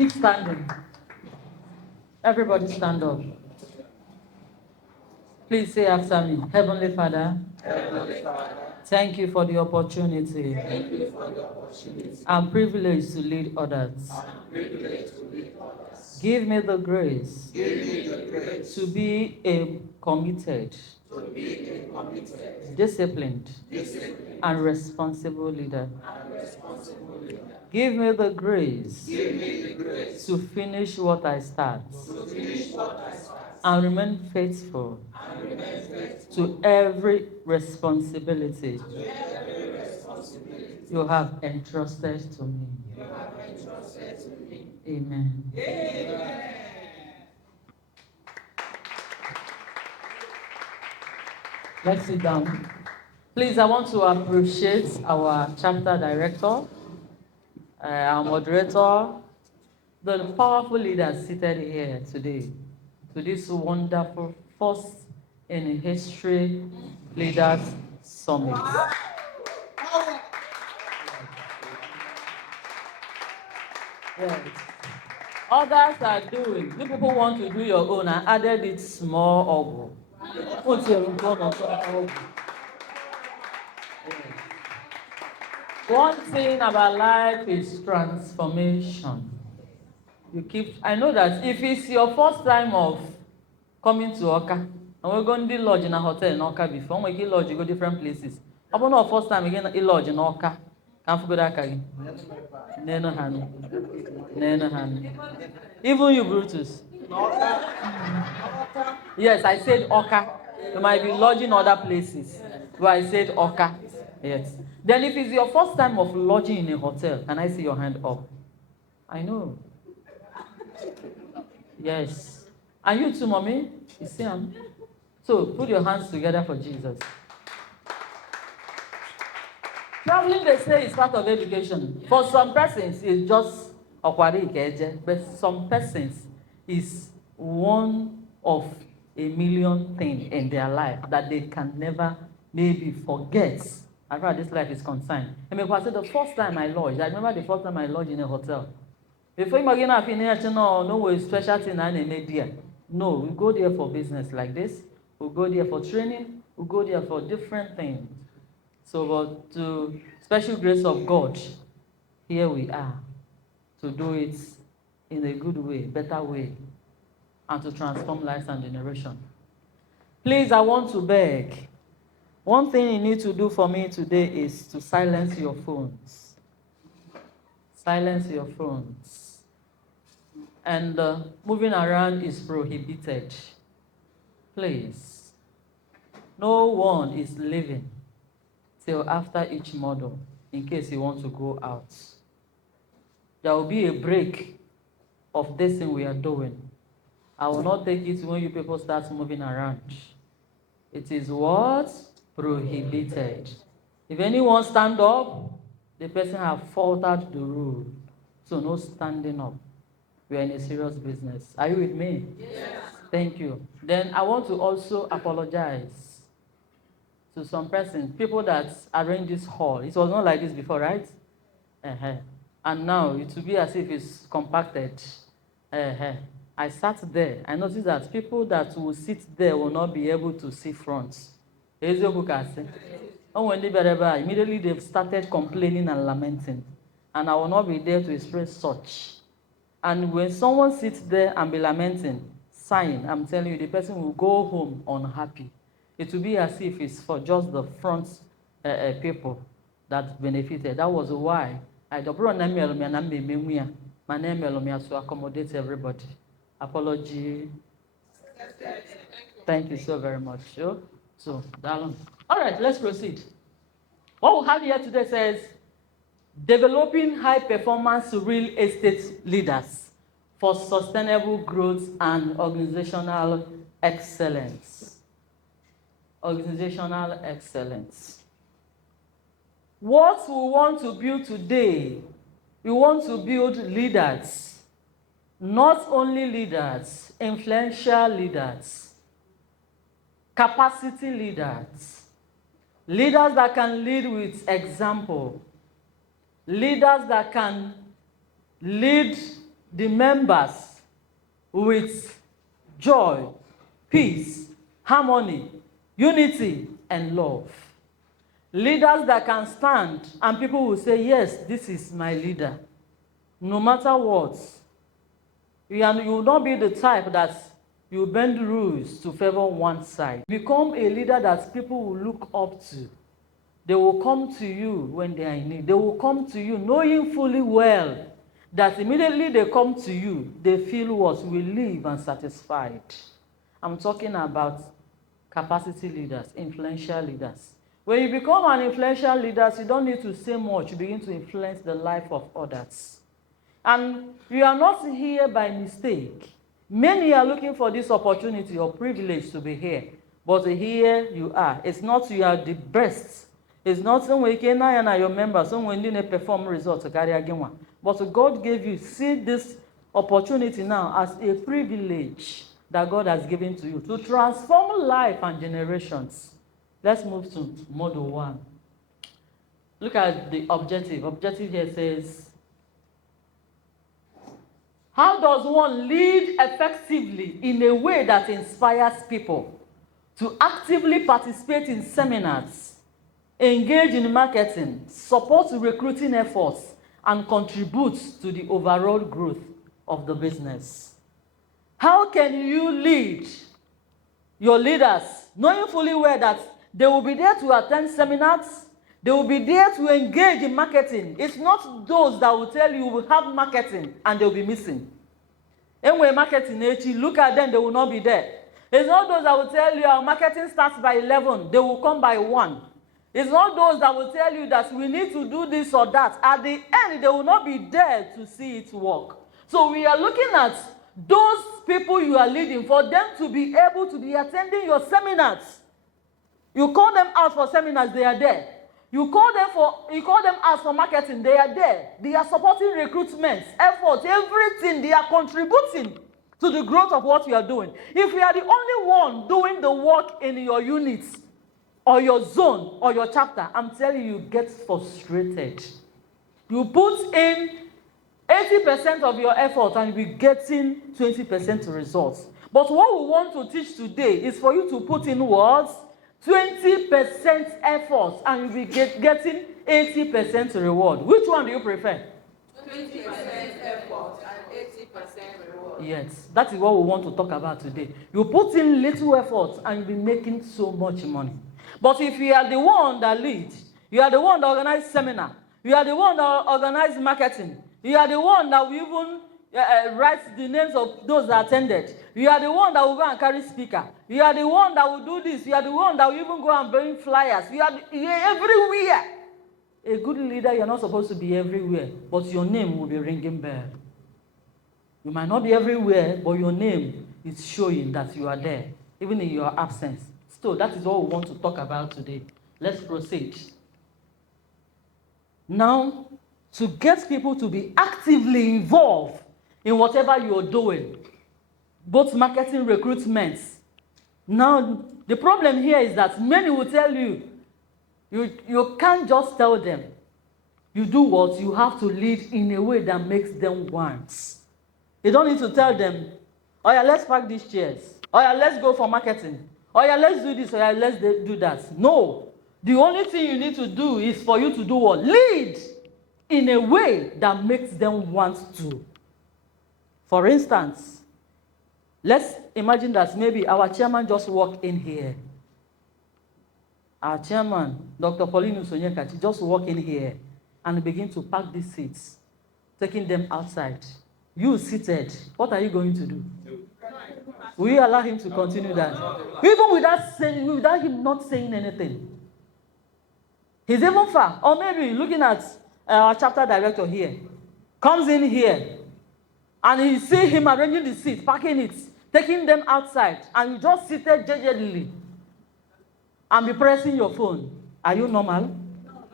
Keep standing. Everybody stand up. Please say after me. Heavenly Father, thank you for the opportunity. I'm privileged to lead others. Give me the grace to be a committed, disciplined, and responsible leader. Give me the grace to finish what I start and remain faithful to every responsibility you have entrusted to me. Amen. Let's sit down. Please, I want to appreciate our chapter director, our moderator, the powerful leaders seated here today to this wonderful first in history leaders summit. Yes. Others are doing. You people want to do your own and added it small. What's your One thing about life is transformation. I know that if it's your first time of coming to Oka, and we're going to lodge in a hotel in Oka before, we can lodge, you go different places. Upon our first time again, you lodge in Oka. Can't forget that again. Neno hand. Even you, Brutus. Yes, I said Oka. You might be lodging other places. But I said Oka. Yes. Then if it's your first time of lodging in a hotel, can I see your hand up? I know. Yes. And you too, mommy? You see him? So put your hands together for Jesus. Traveling, they say, is part of education. For some persons, it's just akwari ikeje, but some persons is one of a million things in their life that they can never maybe forget as far as this life is concerned. I mean, I said the first time I lodged, I remember the first time I lodged in a hotel. Before you begin to finish, no way special thing I made there. No, we go there for business like this. We go there for training. We go there for different things. So, but to special grace of God, here we are to do it in a good way, better way, and to transform lives and generation. Please, I want to beg. One thing you need to do for me today is to silence your phones. Silence your phones. And moving around is prohibited. Please. No one is leaving till after each model, in case you want to go out. There will be a break of this thing we are doing. I will not take it when you people start moving around. It is what? Prohibited. If anyone stand up, the person have faltered the rule. So no standing up. We are in a serious business. Are you with me? Yes. Thank you. Then I want to also apologize to some persons, people that arranged this hall. It was not like this before, right? And now it will be as if it's compacted. I sat there. I noticed that people that will sit there will not be able to see front. Immediately they've started complaining and lamenting. And I will not be there to express such. And when someone sits there and be lamenting, sighing, I'm telling you, the person will go home unhappy. It will be as if it's for just the front people that benefited. That was why I to accommodate everybody. Apology. Thank you so very much. So, all right, let's proceed. What we have here today says, developing high-performance real estate leaders for sustainable growth and organizational excellence. Organizational excellence. What we want to build today, we want to build leaders. Not only leaders, influential leaders, capacity leaders, leaders that can lead with example, leaders that can lead the members with joy, peace, harmony, unity, and love. Leaders that can stand and people will say, yes, this is my leader. No matter what. You will not be the type that you bend rules to favor one side. Become a leader that people will look up to. They will come to you when they are in need. They will come to you knowing fully well that immediately they come to you, they feel what? Relieved and satisfied. I'm talking about capacity leaders, influential leaders. When you become an influential leader, you don't need to say much. You begin to influence the life of others. And you are not here by mistake. Many are looking for this opportunity or privilege to be here. But here you are. It's not you are the best. It's not someone you can your member, someone didn't perform results to carry again one. But God gave you, see this opportunity now as a privilege that God has given to you to transform life and generations. Let's move to model 1. Look at the objective. Objective here says, how does one lead effectively in a way that inspires people to actively participate in seminars, engage in marketing, support recruiting efforts, and contribute to the overall growth of the business? How can you lead your leaders knowing fully well that they will be there to attend seminars, they will be there to engage in marketing? It's not those that will tell you we have marketing and they'll be missing. Anyway, marketing, look at them, they will not be there. It's not those that will tell you our marketing starts by 11, they will come by 1. It's not those that will tell you that we need to do this or that. At the end, they will not be there to see it work. So we are looking at those people you are leading, for them to be able to be attending your seminars. You call them out for seminars, they are there. You call them out for marketing, they are there. They are supporting recruitment, efforts, everything. They are contributing to the growth of what you are doing. If you are the only one doing the work in your units, or your zone, or your chapter, I'm telling you, get frustrated. You put in 80% of your effort and you'll be getting 20% results. But what we want to teach today is for you to put in what? 20% effort and you'll be getting 80% reward. Which one do you prefer? 20% effort and 80% reward. Yes, that is what we want to talk about today. You put in little effort and you'll be making so much money. But if you are the one that leads, you are the one that organizes seminar, you are the one that organizes marketing, you are the one that will even write the names of those that attended, you are the one that will go and carry speaker, you are the one that will do this, you are the one that will even go and bring flyers, you are everywhere. A good leader, you're not supposed to be everywhere, but your name will be ringing bell. You might not be everywhere, but your name is showing that you are there, even in your absence. So that is what we want to talk about today. Let's proceed. Now, to get people to be actively involved in whatever you're doing, both marketing, recruitment. Now, the problem here is that many will tell you, you can't just tell them. You do what? You have to lead in a way that makes them want. You don't need to tell them, oh yeah, let's pack these chairs. Oh yeah, let's go for marketing. Oh yeah, let's do this, or yeah, let's do that. No. The only thing you need to do is for you to do what? Lead in a way that makes them want to. For instance, let's imagine that maybe our chairman just walked in here. Our chairman, Dr. Pauline Usonyekachi, just walk in here and begin to pack these seats, taking them outside. You seated, what are you going to do? Will you allow him to continue that? Even without him not saying anything. He's even far. Or maybe looking at our chapter director here. Comes in here. And you see him arranging the seats, packing it, taking them outside. And you just seated gingerly. And be pressing your phone. Are you normal? No.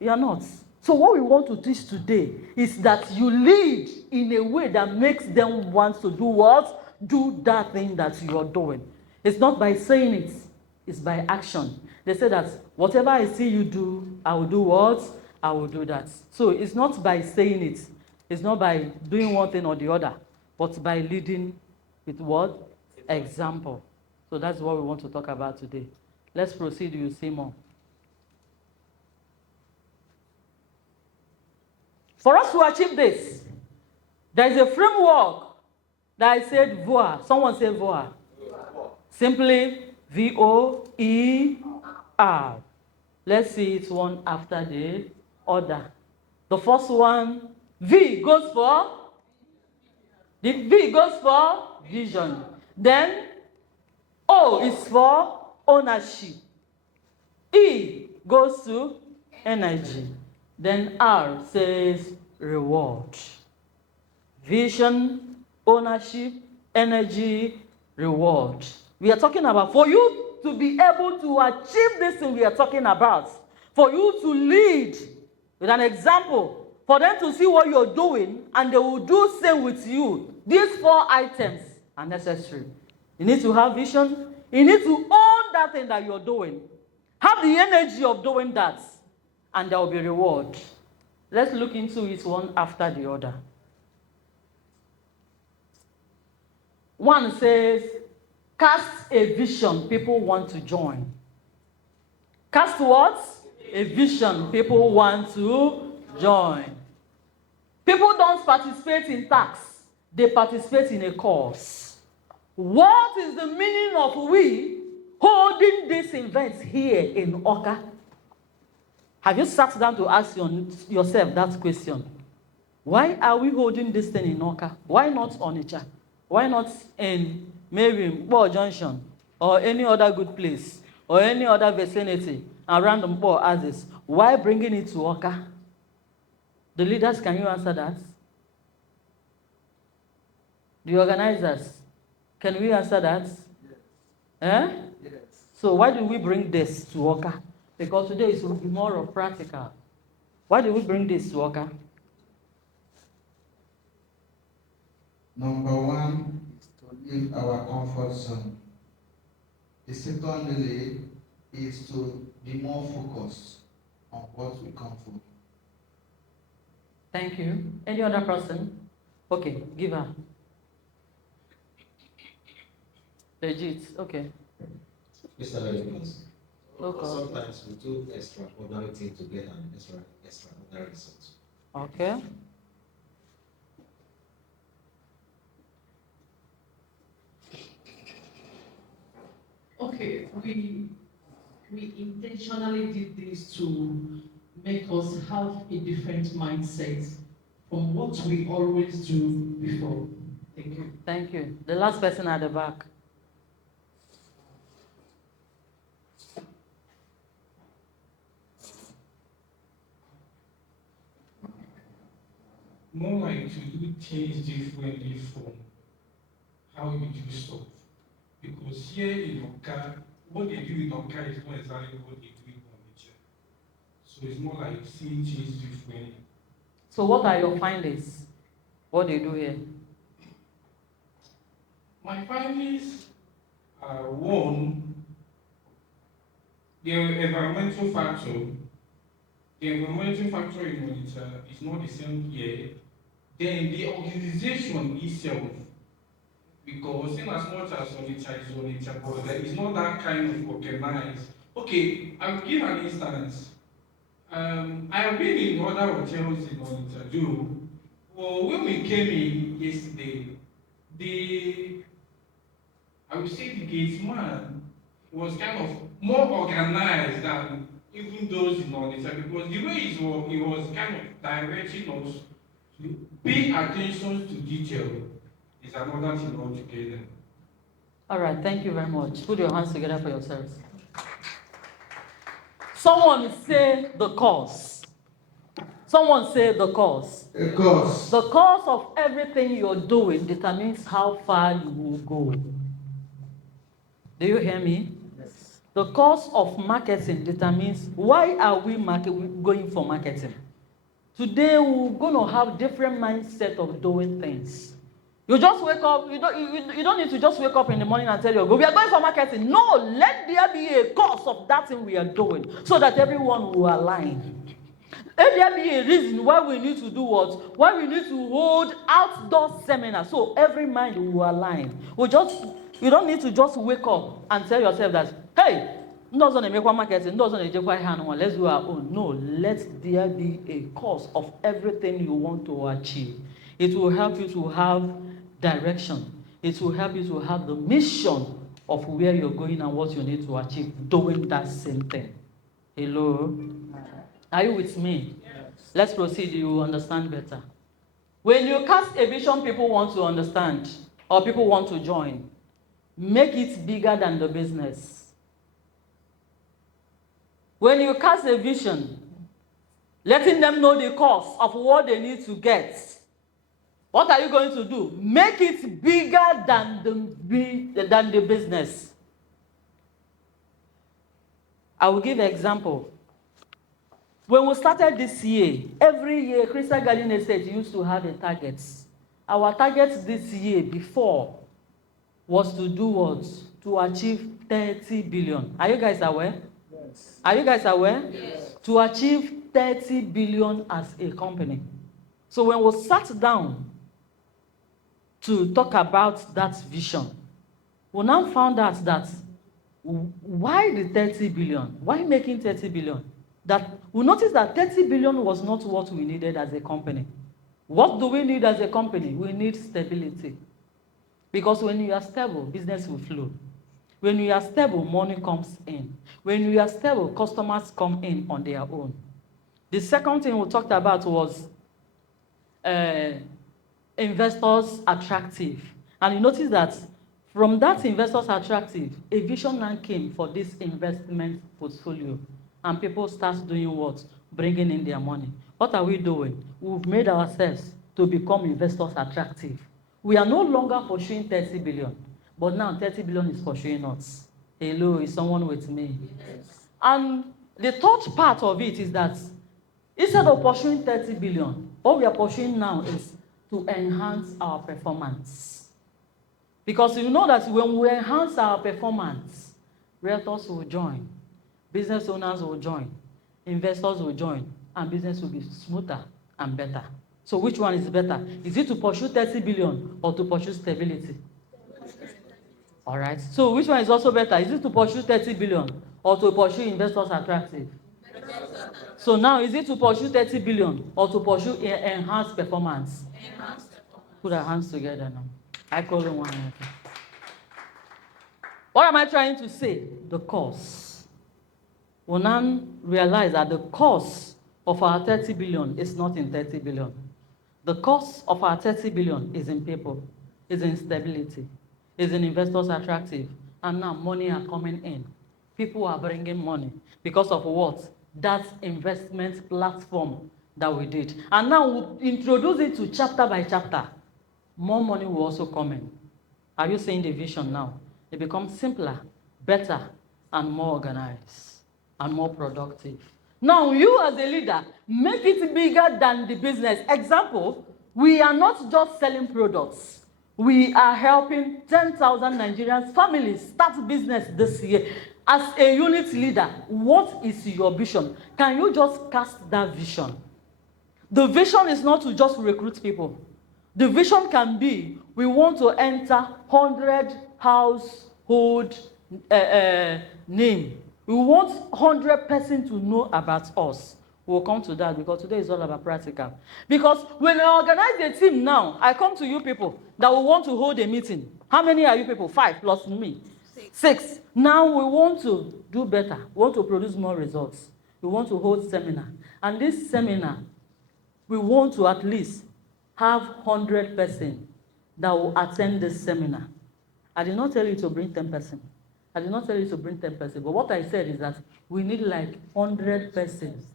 You are not. So what we want to teach today is that you lead in a way that makes them want to do what? Do that thing that you're doing. It's not by saying it, it's by action. They say that whatever I see you do, I will do what? I will do that. So it's not by saying it. It's not by doing one thing or the other, but by leading with what? Example. So that's what we want to talk about today. Let's proceed, you'll see more. For us to achieve this, there is a framework that I said VOA. Someone say VOA. Simply VOER. Let's see it one after the other. The first one, V goes for vision. Then O is for ownership. E goes to energy. Then R says reward. Vision, ownership, energy, reward. We are talking about for you to be able to achieve this thing we are talking about. For you to lead with an example. For them to see what you're doing and they will do same with you. These 4 items are necessary. You need to have vision. You need to own that thing that you're doing. Have the energy of doing that. And there will be reward. Let's look into it one after the other. One says, cast a vision people want to join. Cast what? A vision people want to join. People don't participate in tax. They participate in a cause. What is the meaning of we holding this event here in Oka? Have you sat down to ask yourself that question? Why are we holding this thing in Oka? Why not Onitsha? Why not in maybe Nkpor Junction or any other good place or any other vicinity around Nkpor Oasis? Why bringing it to Oka? The leaders, can you answer that? The organizers, can we answer that? Yes. Yes. So why do we bring this to Oka? Because today it will be more of practical. Why do we bring this to Oka? Number 1 is to leave our comfort zone. The secondly is to be more focused on what we come for. Thank you. Any other person? Okay, give her. Legit, okay. Mr. Legit, Okay. sometimes we do extraordinary things to get an extraordinary result. Okay. Okay, we intentionally did this to make us have a different mindset from what we always do before. Thank you. Thank you. The last person at the back. More like to do things differently from how you do stuff. Because here in Oka, what they do in Oka is not exactly what they do in Onitsha. So it's more like seeing things differently. So what are your findings? What do you do here? My findings are one, the environmental factor. The environmental factor in Onitsha is not the same here. Then the organization itself, because in as much as Onitsha is Onitsha, but there is not that kind of organized. Okay, I'll give an instance. I have been in other hotels in Onitsha too. Well, when we came in yesterday, I would say the gate man was kind of more organized than even those in Onitsha, because the way he was kind of directing us to pay attention to detail is another thing altogether. All right, thank you very much. Put your hands together for yourselves. Someone say the cause. Someone say the cause. A cause. The cause of everything you're doing determines how far you will go. Do you hear me? Yes. The cause of marketing determines why are we going for marketing. Today we're going to have different mindset of doing things. You just wake up, you don't need to just wake up in the morning and tell your we are going for marketing. No, let there be a cause of that thing we are doing so that everyone will align. If there be a reason why we need to do what? Why we need to hold outdoor seminars, so every mind will align. You don't need to just wake up and tell yourself that, hey, let's do our own. No, let there be a course of everything you want to achieve. It will help you to have direction. It will help you to have the mission of where you're going and what you need to achieve doing that same thing. Hello? Are you with me? Yes. Let's proceed. You will understand better. When you cast a vision, people want to understand or people want to join. Make it bigger than the business. When you cast a vision, letting them know the cost of what they need to get, what are you going to do? Make it bigger than the business. I will give an example. When we started this year, every year, Crystal Garden Estate used to have a target. Our target this year before was to do what? To achieve 30 billion. Are you guys aware? Yes. Are you guys aware? Yes. To achieve 30 billion as a company. So when we sat down to talk about that vision, we now found out that why the 30 billion? Why making 30 billion? That we noticed that 30 billion was not what we needed as a company. What do we need as a company? We need stability. Because when you are stable, business will flow. When you are stable, money comes in. When you are stable, customers come in on their own. The second thing we talked about was investors attractive. And you notice that from that investors attractive, a vision now came for this investment portfolio. And people start doing what? Bringing in their money. What are we doing? We've made ourselves to become investors attractive. We are no longer pursuing 30 billion, but now 30 billion is pursuing us. Hello, is someone with me? Yes. And the third part of it is that instead of pursuing 30 billion, what we are pursuing now is to enhance our performance. Because you know that when we enhance our performance, realtors will join, business owners will join, investors will join, and business will be smoother and better. So which one is better? Is it to pursue 30 billion or to pursue stability? All right. So which one is also better? Is it to pursue 30 billion or to pursue investors attractive? So now, is it to pursue 30 billion or to pursue enhanced performance? Enhanced performance. Put our hands together now. I call it one. What am I trying to say? The cost. We now realize that the cost of our 30 billion is not in 30 billion. The cost of our 30 billion is in people, is in stability, is in investors attractive. And now money are coming in. People are bringing money because of what? That investment platform that we did. And now we'll introduce it to chapter by chapter. More money will also come in. Are you seeing the vision now? It becomes simpler, better, and more organized, and more productive. Now, you as a leader, make it bigger than the business. Example, we are not just selling products. We are helping 10,000 Nigerian families start business this year. As a unit leader, what is your vision? Can you just cast that vision? The vision is not to just recruit people. The vision can be, we want to enter 100 household name. We want 100 persons to know about us. We'll come to that because today is all about practical. Because when I organize a team now, I come to you people that will want to hold a meeting. How many are you people? 5 plus me. 6. Now we want to do better. We want to produce more results. We want to hold seminar. And this seminar, we want to at least have 100 persons that will attend this seminar. I did not tell you to bring 10 persons. I did not tell you to bring 10 persons. But what I said is that we need like 100 persons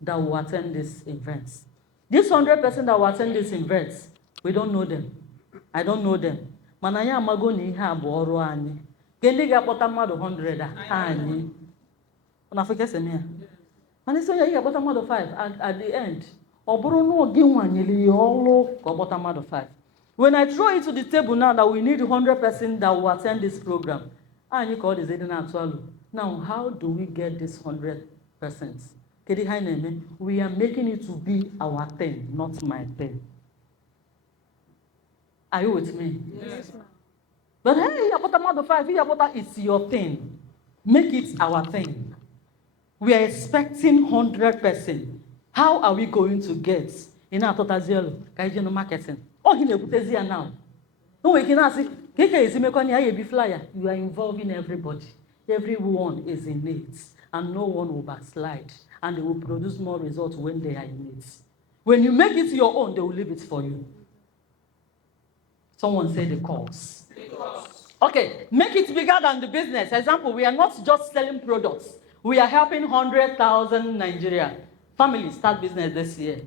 that will attend this event. These 100 persons that will attend this event, we don't know them. I don't know them. Manaya amago ni ihe abụọ ọrụ anyị. Kendi ga-akpọta mmadụ 100 anyị. Unafika semia. And so you ga-akpọta mmadụ 5 at the end. Ọ bụrụ na oge nwanyere ya ọrụ ka ọ kpọta mmadụ 5. When I throw it to the table now that we need 100 persons that will attend this program, now, how do we get these 100 persons We are making it to be our thing, not my thing. Are you with me? Yes, ma'am. But hey, it's your thing. Make it our thing. We are expecting 100%. How are we going to get in our total zero? Marketing. Oh, he now. No, we can ask, flyer. You are involving everybody. Everyone is in it, and no one will backslide, and they will produce more results when they are in it. When you make it your own, they will leave it for you. Someone say the cause. Okay, make it bigger than the business. Example, we are not just selling products. We are helping 100,000 Nigerian families start business this year.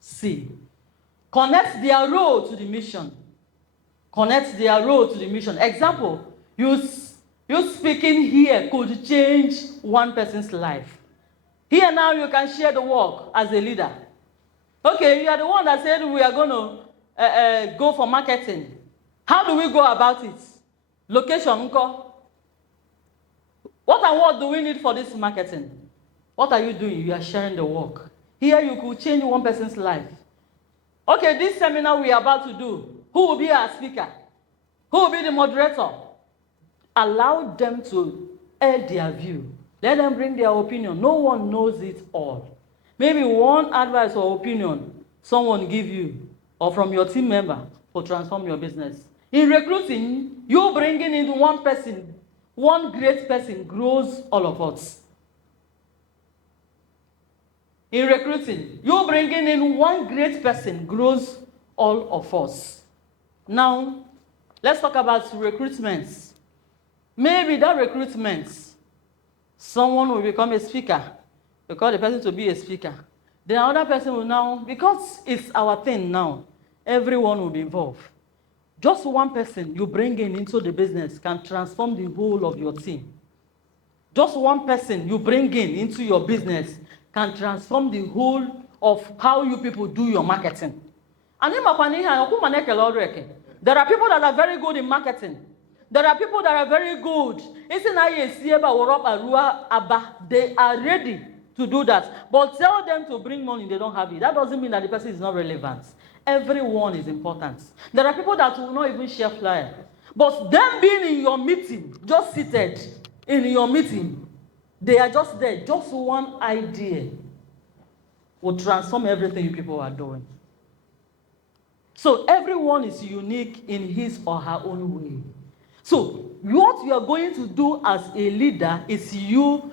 C, connect their role to the mission. Connect their role to the mission. Example, you speaking here could change one person's life. Here now you can share the work as a leader. Okay, you are the one that said we are going to go for marketing. How do we go about it? Location, what and what do we need for this marketing? What are you doing? You are sharing the work. Here you could change one person's life. Okay, this seminar we are about to do, who will be our speaker? Who will be the moderator? Allow them to air their view. Let them bring their opinion. No one knows it all. Maybe one advice or opinion someone give you or from your team member will transform your business. In recruiting, you bringing in one person, one great person grows all of us. In recruiting, you bringing in one great person grows all of us. Now, let's talk about recruitments. Maybe that recruitment, someone will become a speaker. We call the person to be a speaker. The other person will now, because it's our thing now, everyone will be involved. Just one person you bring in into the business can transform the whole of your team. Just one person you bring in into your business can transform the whole of how you people do your marketing. And there are people that are very good in marketing. There are people that are very good. They are ready to do that. But tell them to bring money, they don't have it. That doesn't mean that the person is not relevant. Everyone is important. There are people that will not even share flyer. But them being in your meeting, just seated in your meeting, they are just there. Just one idea will transform everything you people are doing. So everyone is unique in his or her own way. So what you are going to do as a leader is you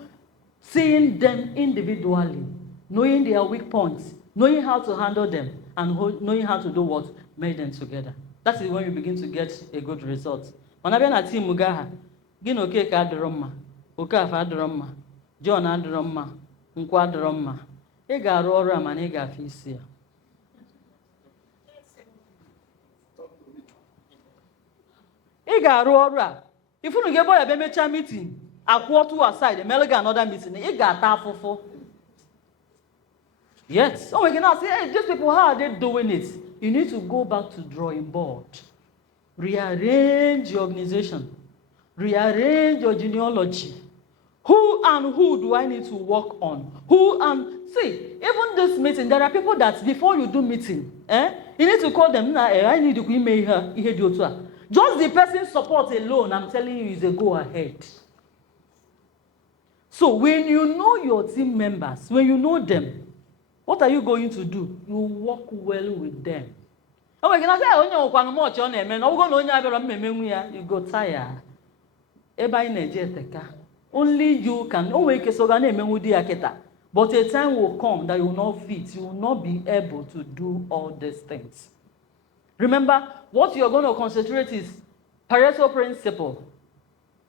seeing them individually, knowing their weak points, knowing how to handle them, and knowing how to do what made them together. That is when you begin to get a good result. When I na team mugaha, gin okay ka adroma, Okafa adroma, John adroma, Nkpor adroma. Ị ga-arụ ọrụ a mana ị ga-afụ isi ya. Ị ga-arụ ọrụ a. If unu ga-ebo ya be mecha meeting, akwụ to aside, emele ga another meeting, ị ga-ata afụfụ. Yes. Oh, we can now say, hey, these people, how are they doing it? You need to go back to drawing board. Rearrange your organization. Rearrange your genealogy. Who and who do I need to work on? Who and... See, even this meeting, there are people that before you do meeting, you need to call them, I need to email her. Just the person support alone, I'm telling you, is a go ahead. So when you know your team members, when you know them, what are you going to do? You work well with them. Oh, we can say, you go tired. Only you can. But a time will come that you will not fit. You will not be able to do all these things. Remember, what you're going to concentrate is Pareto principle.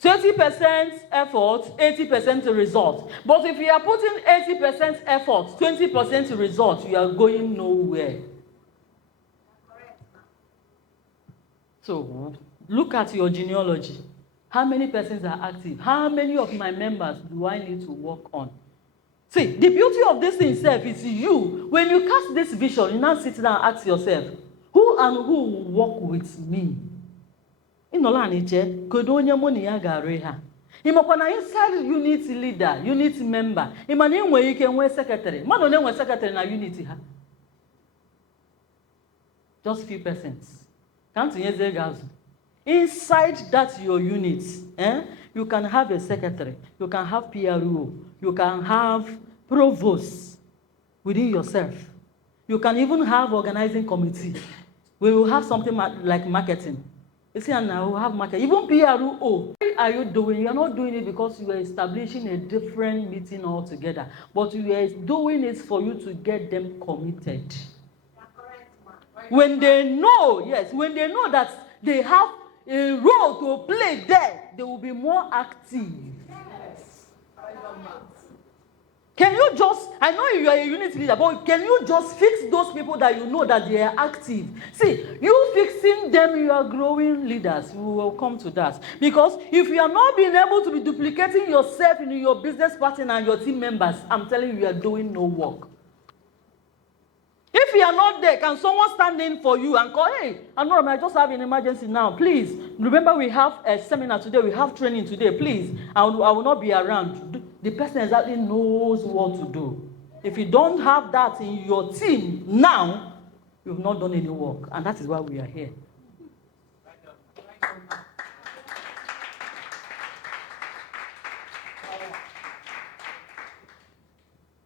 20% effort, 80% result. But if you are putting 80% effort, 20% result, you are going nowhere. So, look at your genealogy. How many persons are active? How many of my members do I need to work on? See, the beauty of this in itself is you. When you cast this vision, you now sit down and ask yourself, who and who will work with me? If Imokwana inside unit leader, unit member. Imani nwe ike nwe secretary. Mano ne nwe secretary na unity ha. Just few persons. Can't you guys? Inside that your unit, you can have a secretary, you can have PRO, you can have provost within yourself. You can even have organizing committee. We will have something like marketing. You see, and now we have market. Even PRO. What are you doing? You are not doing it because you are establishing a different meeting altogether, but you are doing it for you to get them committed. When they know, when they know that they have a role to play there, they will be more active. Can you just, I know you are a unit leader, but can you just fix those people that you know that they are active? See, you fixing them, you are growing leaders. We will come to that. Because if you are not being able to be duplicating yourself in your business partner and your team members, I'm telling you, you are doing no work. If you are not there, can someone stand in for you and call, hey, I just have an emergency now. Please, remember we have a seminar today, we have training today. Please, I will not be around. The person exactly knows what to do. If you don't have that in your team now, you've not done any work. And that is why we are here.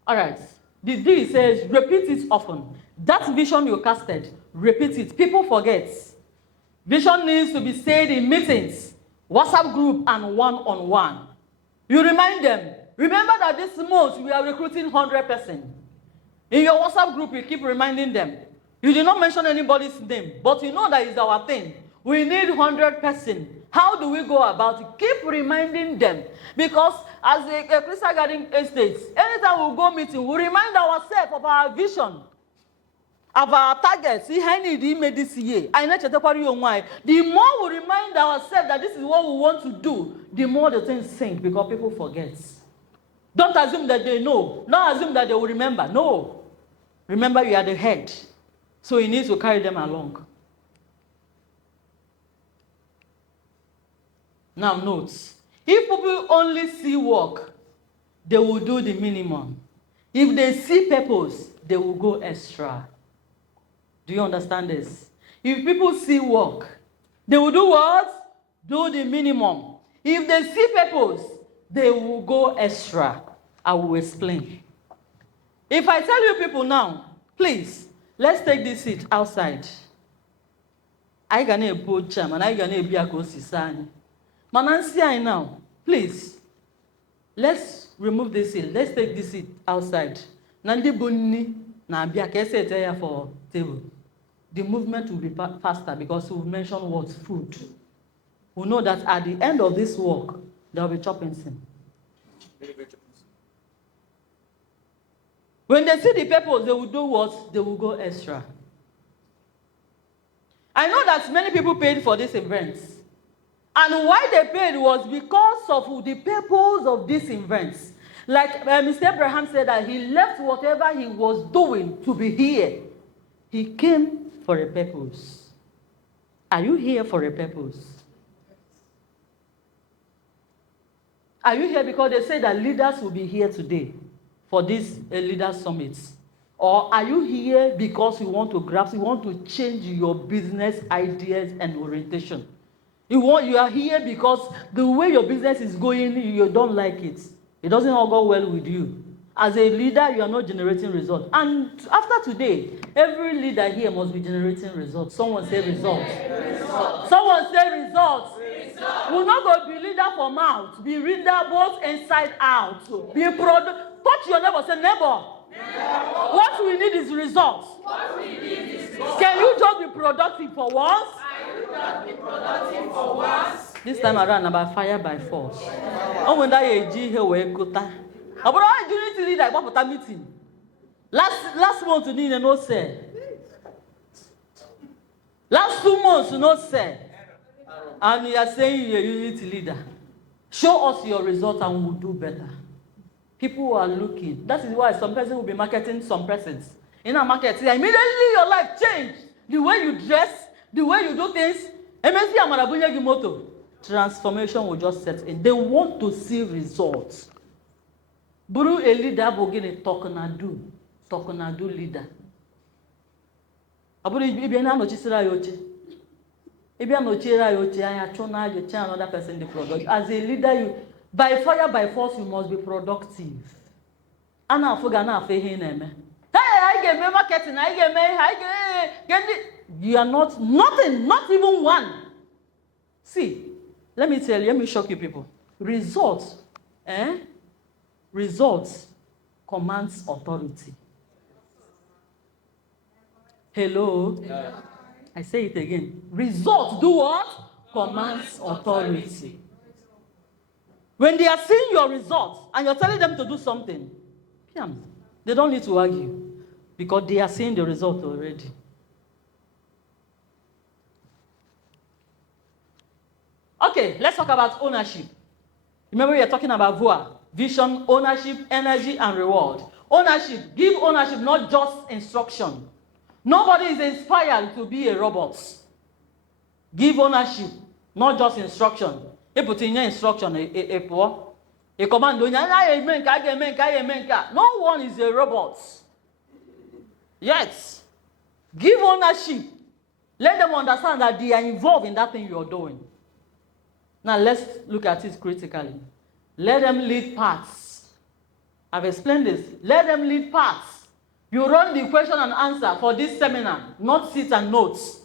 All right. The D says, repeat it often. That vision you casted, repeat it. People forget. Vision needs to be said in meetings, WhatsApp group, and one-on-one. You remind them, remember that this month we are recruiting 100%. In your WhatsApp group, you keep reminding them. You did not mention anybody's name, but you know that is our thing. We need 100%. How do we go about it? Keep reminding them. Because as a Crystal Garden Estate, anytime we go meeting, we remind ourselves of our vision, of our targets. The more we remind ourselves that this is what we want to do, the more the things sink, because people forget. Don't assume that they know. Don't assume that they will remember. No. Remember, you are the head. So you need to carry them along. Now, notes. If people only see work, they will do the minimum. If they see purpose, they will go extra. Do you understand this? If people see work, they will do what? Do the minimum. If they see purpose, they will go extra. I will explain. If I tell you people now, please, let's take this seat outside. I can a board chairman, I can be a co-sisani. Manansi now, please, let's remove this seat. Let's take this seat outside. Nandi bunni na bia kese there for table. The movement will be faster because we've mentioned what? Food. We know that at the end of this work, there will be chopping scene. When they see the purpose, they will do what? They will go extra. I know that many people paid for this event. And why they paid was because of the purpose of these events. Like Mr. Abraham said that he left whatever he was doing to be here. He came for a purpose. Are you here for a purpose? Are you here because they say that leaders will be here today for this leaders summit? Or are you here because you want to grasp, you want to change your business ideas and orientation? You are here because the way your business is going, you don't like it. It doesn't all go well with you. As a leader, you are not generating results. And after today, every leader here must be generating results. Someone say results. Someone say results. We're not going to be leader for mouth. Be leader both inside out. Be touch your neighbor. Say, neighbor. What we need is results. Can you just be productive for once? This time around, about fire by force. Oh, when that AG here we go ta. About I do need to lead like what meeting. Last month you need no say. Last 2 months you no say. And you are saying you're a unity leader. Show us your result and we'll do better. People are looking. That is why some person will be marketing some persons. In a market, immediately your life changed. The way you dress, the way you do things. MSC Amarabunya Gimoto. transformation will just set in. They want to see results. Buru a leader bogini tokonadu leader. Aburu ibi na nochisira yoche. Ibi anochira yoche anya chona yoche another person the product. As a leader, you by fire by force you must be productive. Ana afuga na afehe neme. Hey, I get me marketing, you are nothing, not even one. See, let me shock you people. Results commands authority. Hello? Yeah. I say it again. Results do what? Commands authority. When they are seeing your results and you're telling them to do something, they don't need to argue because they are seeing the result already. Okay, let's talk about ownership. Remember we are talking about VOA, vision, ownership, energy, and reward. Ownership, give ownership, not just instruction. Nobody is inspired to be a robot. Give ownership, not just instruction. You put in your instruction, a command, no one is a robot. Yes. Give ownership. Let them understand that they are involved in that thing you are doing. Now let's look at it critically. Let them lead paths. I've explained this. Let them lead paths. You run the question and answer for this seminar, not sit and notes.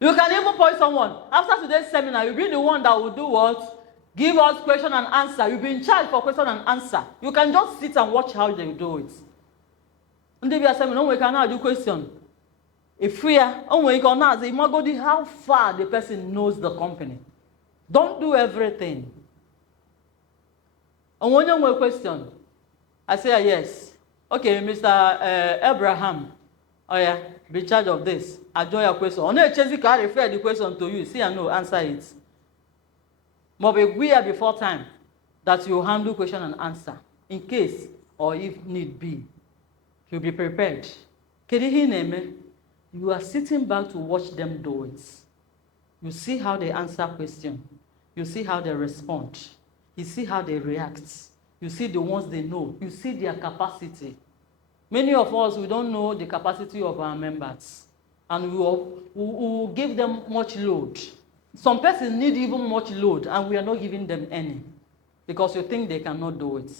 You can even point someone. After today's seminar, you'll be the one that will do what? Give us question and answer. You'll be in charge for question and answer. You can just sit and watch how they do it. And they be a seminar, we cannot do question. If we are, we cannot, they must go how far the person knows the company. Don't do everything. And when you have a question, I say yes. Okay, Mr. Abraham, oh yeah, be in charge of this. I join your question. On a chance, I refer the question to you. See and no, answer it. Maybe we are before time that you handle question and answer in case or if need be. You'll be prepared. You are sitting back to watch them do it. You see how they answer question. You see how they respond. You see how they react. You see the ones they know. You see their capacity. Many of us, we don't know the capacity of our members. And we will give them much load. Some persons need even much load, and we are not giving them any. Because you think they cannot do it.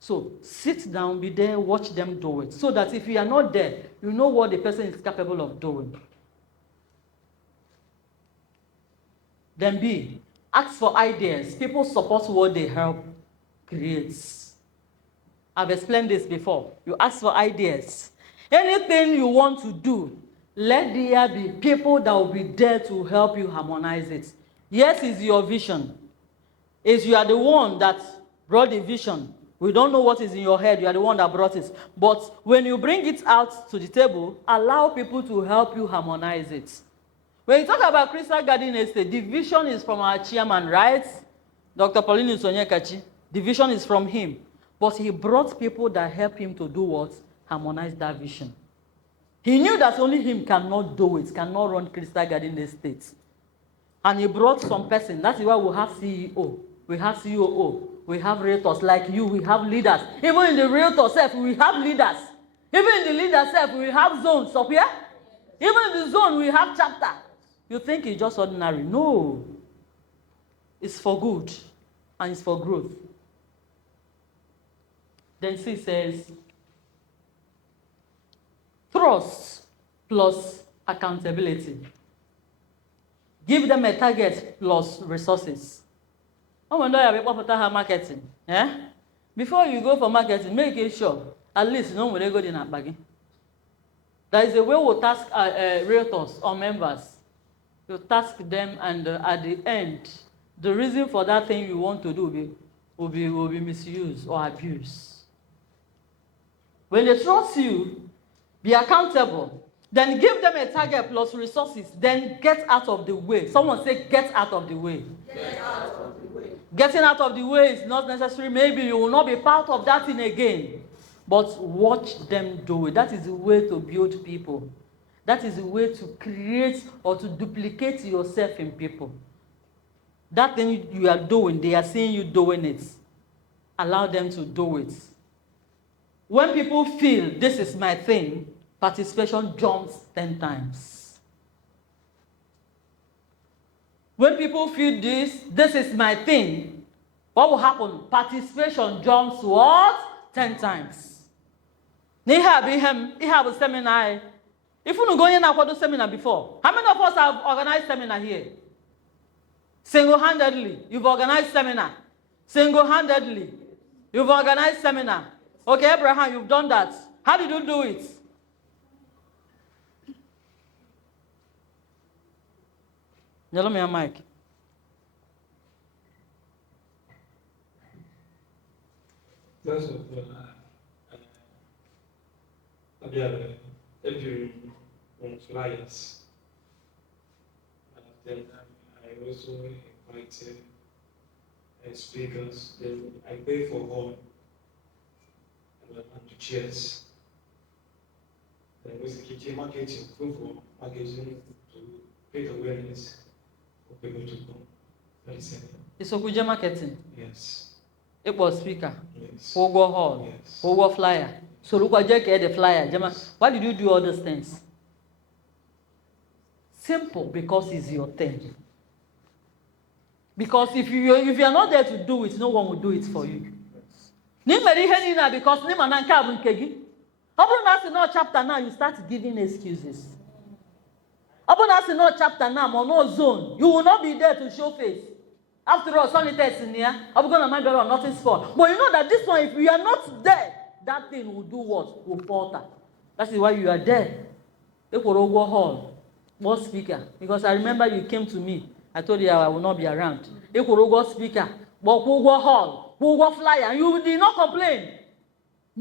So, sit down, be there, watch them do it. So that if you are not there, you know what the person is capable of doing. Then B, ask for ideas. People support what they help create. I've explained this before. You ask for ideas. Anything you want to do, let there be people that will be there to help you harmonize it. Yes, it's your vision. It's you are the one that brought the vision. We don't know what is in your head. You are the one that brought it. But when you bring it out to the table, allow people to help you harmonize it. When you talk about Crystal Garden Estate, the vision is from our chairman, right? Dr. Pauline Sonyekachi. The vision is from him. But he brought people that help him to do what? Harmonize that vision. He knew that only him cannot do it, cannot run Crystal Garden Estate. And he brought some person. That is why we have CEO, we have COO, we have realtors like you, we have leaders. Even in the realtor self, we have leaders. Even in the leader self, we have zones up here. Even in the zone, we have chapter. You think it's just ordinary. No. It's for good. And it's for growth. Then C says, trust plus accountability. Give them a target plus resources. Marketing. Yeah? Before you go for marketing, make it sure at least no one will go in a baggy. There is a way we task realtors or members. You task them, and at the end, the reason for that thing you want to do will be misused or abused. When they trust you, be accountable. Then give them a target plus resources. Then get out of the way. Someone say, get out of the way. Get out of the way. Getting out of the way is not necessary. Maybe you will not be part of that thing again. But watch them do it. That is the way to build people. That is the way to create or to duplicate yourself in people. That thing you are doing, they are seeing you doing it. Allow them to do it. When people feel this is my thing, participation jumps 10 times. When people feel this is my thing, what will happen? Participation jumps what? 10 times. Ihab a seminar. If you don't go in a seminar before, how many of us have organized seminar here? Single-handedly, you've organized seminar. Single-handedly, you've organized seminar. Okay, Abraham, you've done that. How did you do it? Yellow me a mic. First of all, if you want flyers, then I also invite speakers. Then I pay for all and the chairs. Then with the kitchen marketing, go for marketing to create awareness for people to come. That's it. It's Okuja marketing. Yes. It was speaker. Yes. Pogo hall. Yes. Pogo flyer. So look at the flyer. Why did you do all those things? Simple, because it's your thing. Because if you are not there to do it, no one will do it for you. Because no chapter now, you start giving excuses. No chapter now, or no zone, you will not be there to show face. After all, some test in here, I'm going to mind better or nothing sport. But you know that this one, if you are not there, that thing will do what? Will falter. That is why you are there. It will go hall. More speaker. Because I remember you came to me. I told you I will not be around. It will go speaker. But we'll go hall. We'll go flyer. And you did not complain.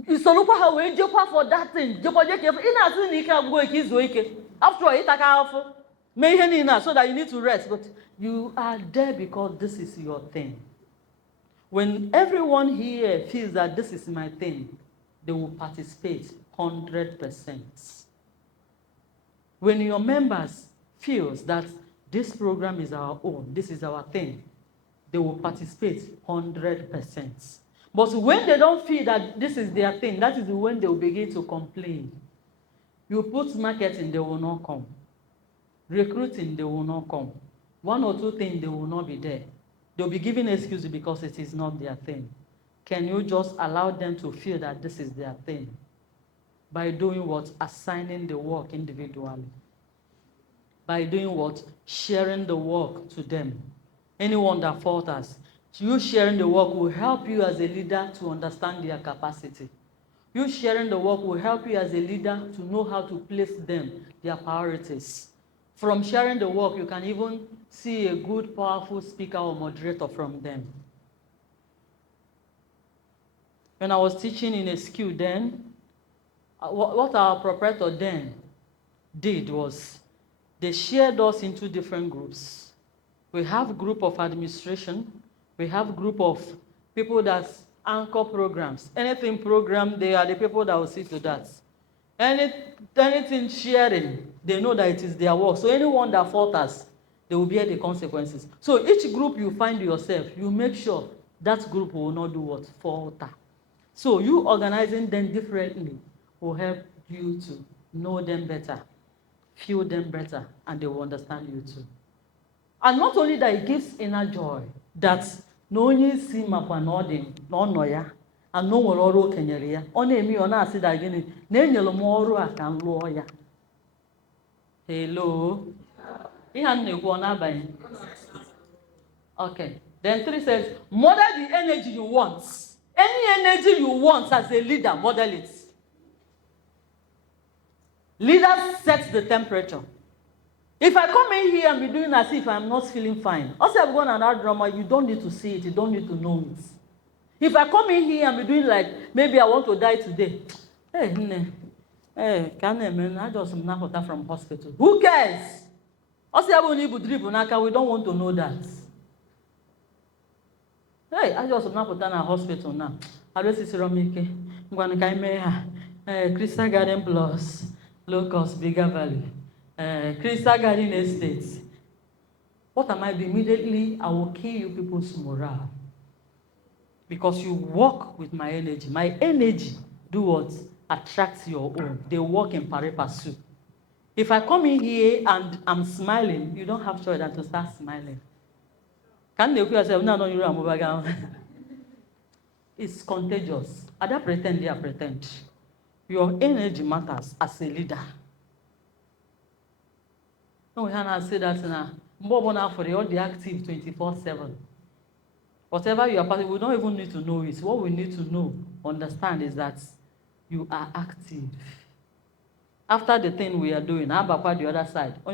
It's a look how we joke for that thing. After all, it's like so that you need to rest. But you are there because this is your thing. When everyone here feels that this is my thing, they will participate 100%. When your members feel that this program is our own, this is our thing, they will participate 100%. But when they don't feel that this is their thing, that is when they will begin to complain. You put marketing, they will not come. Recruiting, they will not come. One or two things, they will not be there. They'll be giving excuses because it is not their thing. Can you just allow them to feel that this is their thing? By doing what? Assigning the work individually. By doing what? Sharing the work to them. Anyone that falters, you sharing the work will help you as a leader to understand their capacity. You sharing the work will help you as a leader to know how to place them, their priorities. From sharing the work, you can even see a good, powerful speaker or moderator from them. When I was teaching in a school then, what our proprietor then did was they shared us into different groups. We have a group of administration. We have a group of people that anchor programs. Anything program, they are the people that will see to that. Anything sharing, they know that it is their work. So anyone that falters, they will bear the consequences. So each group you find yourself, you make sure that group will not do what? Falter. So you organizing them differently will help you to know them better, feel them better, and they will understand you too. And not only that, it gives inner joy that no one see Makwanodin, no noya, and no one oro kenyeria. Only me on us that again, Nanyel Moro I can lawyer. Hello. Okay. Then 3 says, model the energy you want. Any energy you want as a leader, model it. Leader sets the temperature. If I come in here and be doing as if I'm not feeling fine, also I'm going on our drama, you don't need to see it, you don't need to know it. If I come in here and be doing like, maybe I want to die today. I just am from hospital. Who cares? Also, we don't want to know that. Hey, I just am in a hospital now. I just see Romike. I'm going to Crystal Garden Plus, low cost, bigger value. Crystal Garden Estates. What am I doing? Immediately, I will kill you people's morale. Because you work with my energy. My energy, do what? Attracts your own. They work in pari passu. If I come in here and I'm smiling, you don't have choice than to start smiling. Can they yourself? No, it's contagious. I don't pretend, they pretend. Your energy matters as a leader. No, we cannot say that now. More now for all the active 24/7. Whatever you are passing, we don't even need to know it. What we need to know, understand, is that you are active. After the thing we are doing, I'm back the other side. But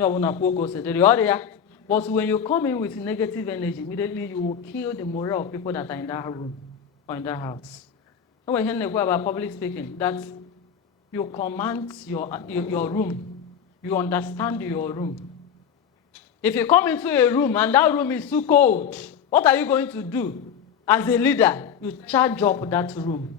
when you come in with negative energy, immediately you will kill the morale of people that are in that room or in that house. And we hear about public speaking, that you command your room. You understand your room. If you come into a room and that room is too cold, what are you going to do? As a leader, you charge up that room.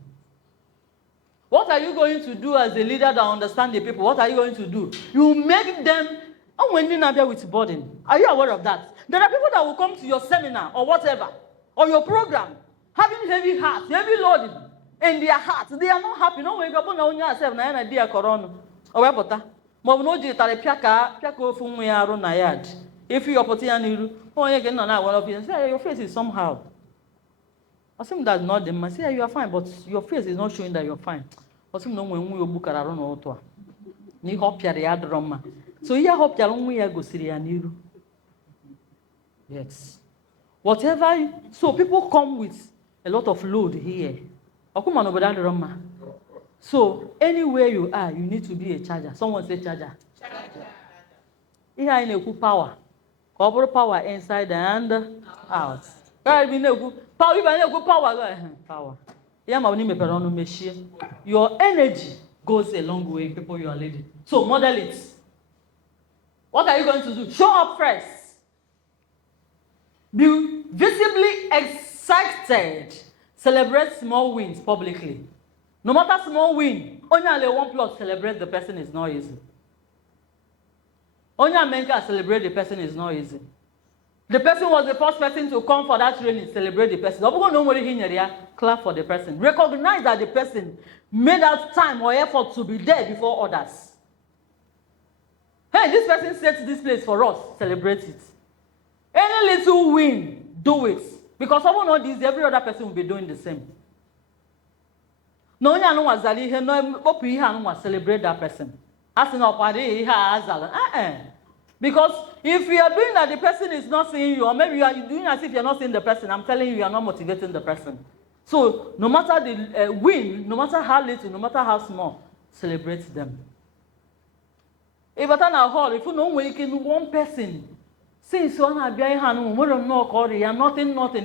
What are you going to do as a leader that understands the people? What are you going to do? You make them, and when you're not there with burden. Are you aware of that? There are people that will come to your seminar or whatever, or your program, having heavy hearts, heavy loading in their hearts. They are not happy. No, wake up on yourself, na idea corona. Or whatever. If you are putting your face is somehow. I assume that's not the man. Say you are fine, but your face is not showing that you're fine. I assume no when we book around or to. Ni hope ya the drama. So you hope ya long way go see. Yes. Whatever. So people come with a lot of load here. Come on over that drama. So anywhere you are, you need to be a charger. Someone say charger. Here in a good power. Cover power inside and out. Your energy goes a long way in people you are leading. So model it. What are you going to do? Show up first. Be visibly excited. Celebrate small wins publicly. No matter small win, only one plot celebrate the person is not easy. Only Amaka celebrate the person is not easy. The person was the first person to come for that training, celebrate the person. Clap for the person. Recognize that the person made out time or effort to be there before others. Hey, this person set this place for us, celebrate it. Any little win, do it. Because someone knows this, every other person will be doing the same. No one was celebrate that person. Because if you are doing that, the person is not seeing you, or maybe you are doing as if you are not seeing the person, I'm telling you, you are not motivating the person. So, no matter the win, no matter how little, no matter how small, celebrate them. If at a hall, if you know one person, since you are nothing,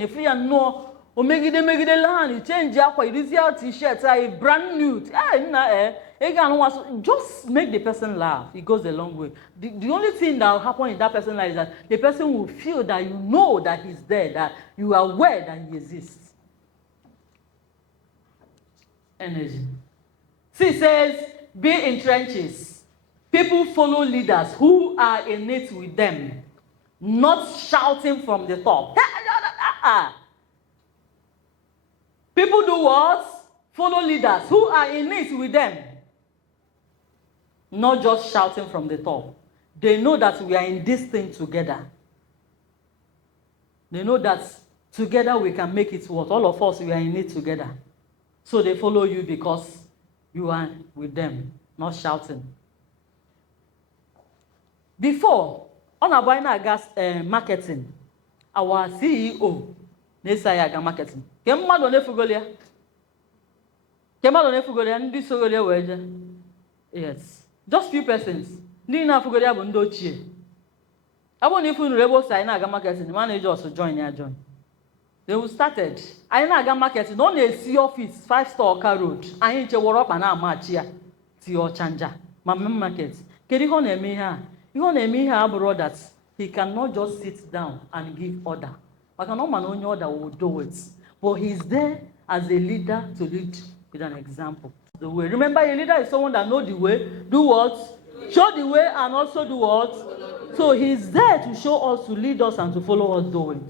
if you are no, or make it land, you change your t-shirt, brand new. Just make the person laugh. It goes a long way. The only thing that will happen in that person's life is that the person will feel that you know that he's there, that you are aware that he exists. Energy. She says, be in trenches. People follow leaders who are in it with them, not shouting from the top. People do what? Follow leaders who are in it with them. Not just shouting from the top. They know that we are in this thing together. They know that together we can make it work. All of us, we are in it together. So they follow you because you are with them, not shouting. Before, on our gas marketing, our CEO, Nesaya marketing. Yes. Just few persons. Ni na fugoria bu ndo chie. Abo ni fu nrebo sai na aga marketing, the manager also join ya join. They will started. I na aga marketing, no na see office 5-star car road. Ayin che woro pa na amachi ya ti o chanja. Mama market. Kedi ho na eme ha. Ho na eme ha abro that he cannot just sit down and give order. Maka no man only order will do it. But he's there as a leader to lead with an example. The way. Remember, a leader is someone that knows the way, do what? Show the way and also do what? So he's there to show us, to lead us, and to follow us do it.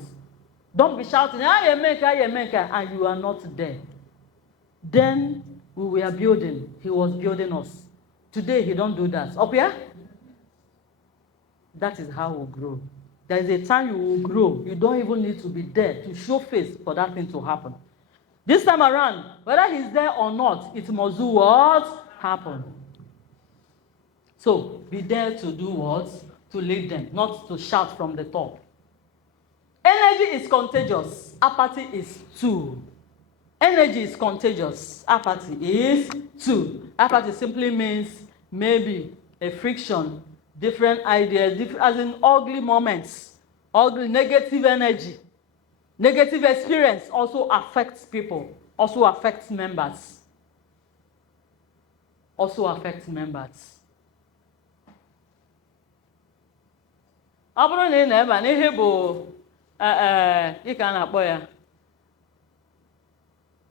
Don't be shouting, Ihebinike, and you are not there. Then we were building. He was building us. Today, he don't do that. Up here? That is how we grow. There is a time you will grow. You don't even need to be there to show face for that thing to happen. This time around, whether he's there or not, it must do what? Happen. So, be there to do what? To lead them, not to shout from the top. Energy is contagious. Apathy is too. Energy is contagious. Apathy is too. Apathy simply means maybe a friction, different ideas, as in ugly moments, ugly negative energy. Negative experience also affects people, also affects members. Also affects members. Ọ bụrụ na ị na-ebe na ihe bụ dịka a na-akpọ ya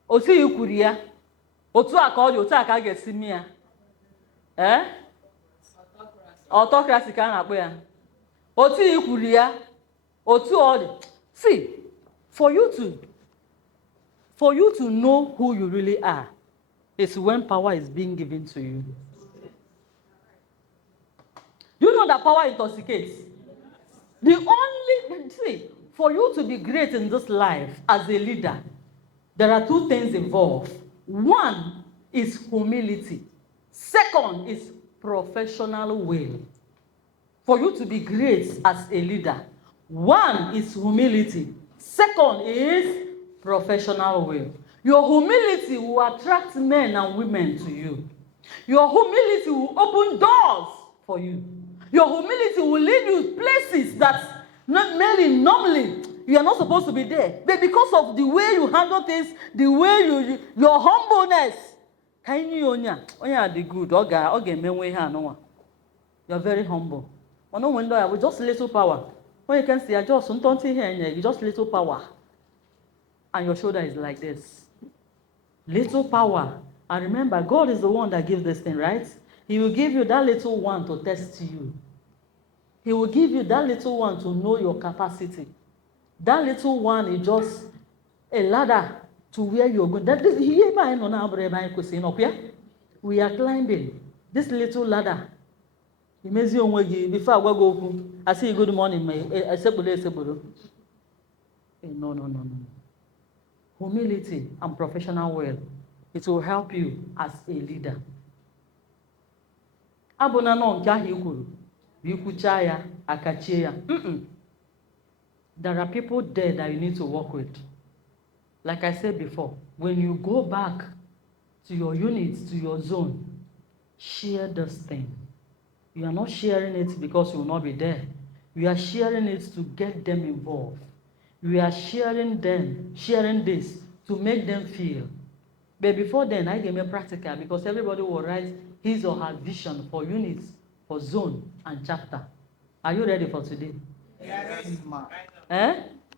otu i kwuru ya otu a ka ọ dị otu a ka a ga-esi mee ya autocracy ka a na-akpọ ya otu i kwuru ya otu ọ dị. See, for you to know who you really are is when power is being given to you. You know that power intoxicates. For you to be great in this life as a leader, there are two things involved. One is humility. Second is professional will. For you to be great as a leader, one is humility. Second is professional will. Your humility will attract men and women to you. Your humility will open doors for you. Your humility will lead you places that normally you are not supposed to be there. But because of the way you handle things, the way your humbleness, you are good. You are very humble. With just little power. When you can see, I just don't here, just little power. And your shoulder is like this. Little power. And remember, God is the one that gives this thing, right? He will give you that little one to test you. He will give you that little one to know your capacity. That little one is just a ladder to where you're going. We are climbing this little ladder. Before I go, I say good morning. No. Humility and professional will. It will help you as a leader. There are people there that you need to work with. Like I said before, when you go back to your unit, to your zone, share this thing. You are not sharing it because you will not be there. You are sharing it to get them involved. We are sharing this to make them feel. But before then, I gave me practical because everybody will write his or her vision for units, for zone and chapter. Are you ready for today? Yes, ma'am.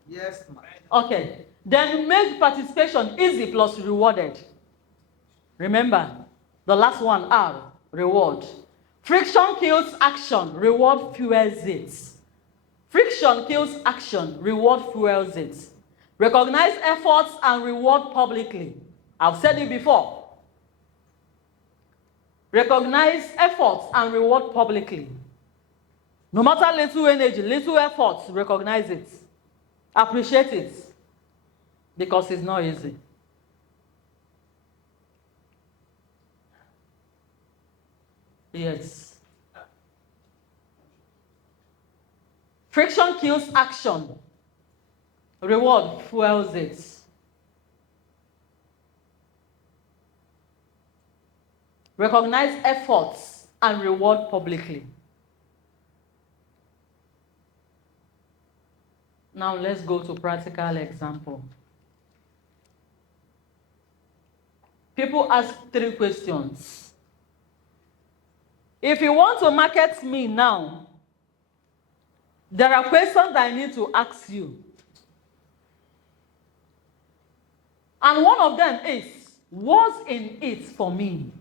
Yes, ma'am. Okay. Then make participation easy plus rewarded. Remember, the last one, R, reward. Friction kills action, reward fuels it. Friction kills action, reward fuels it. Recognize efforts and reward publicly. I've said it before. Recognize efforts and reward publicly. No matter little energy, little efforts, recognize it. Appreciate it. Because it's not easy. Yes. Friction kills action. Reward fuels it. Recognize efforts and reward publicly. Now let's go to practical example. People ask 3 questions. If you want to market me now, there are questions that I need to ask you. And one of them is, what's in it for me?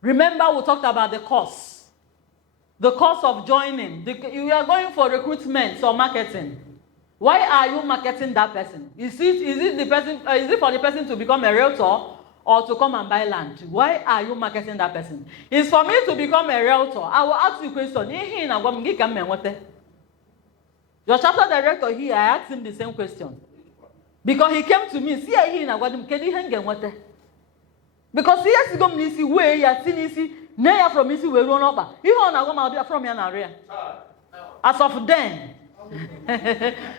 Remember we talked about the cost the cost of joining. You are going for recruitment or marketing. Why are you marketing that person? Is it the person? Is it for the person to become a realtor or to come and buy land? Why are you marketing that person? It's for me to become a realtor. I will ask you a question. Your chapter director here, I asked him the same question. Because he came to me, see here na gwadum kedi henge nwete. Because yes go mnisi we ya tinisi na ya from isi we run over. Ihe on na go ma from ya na area. As of then.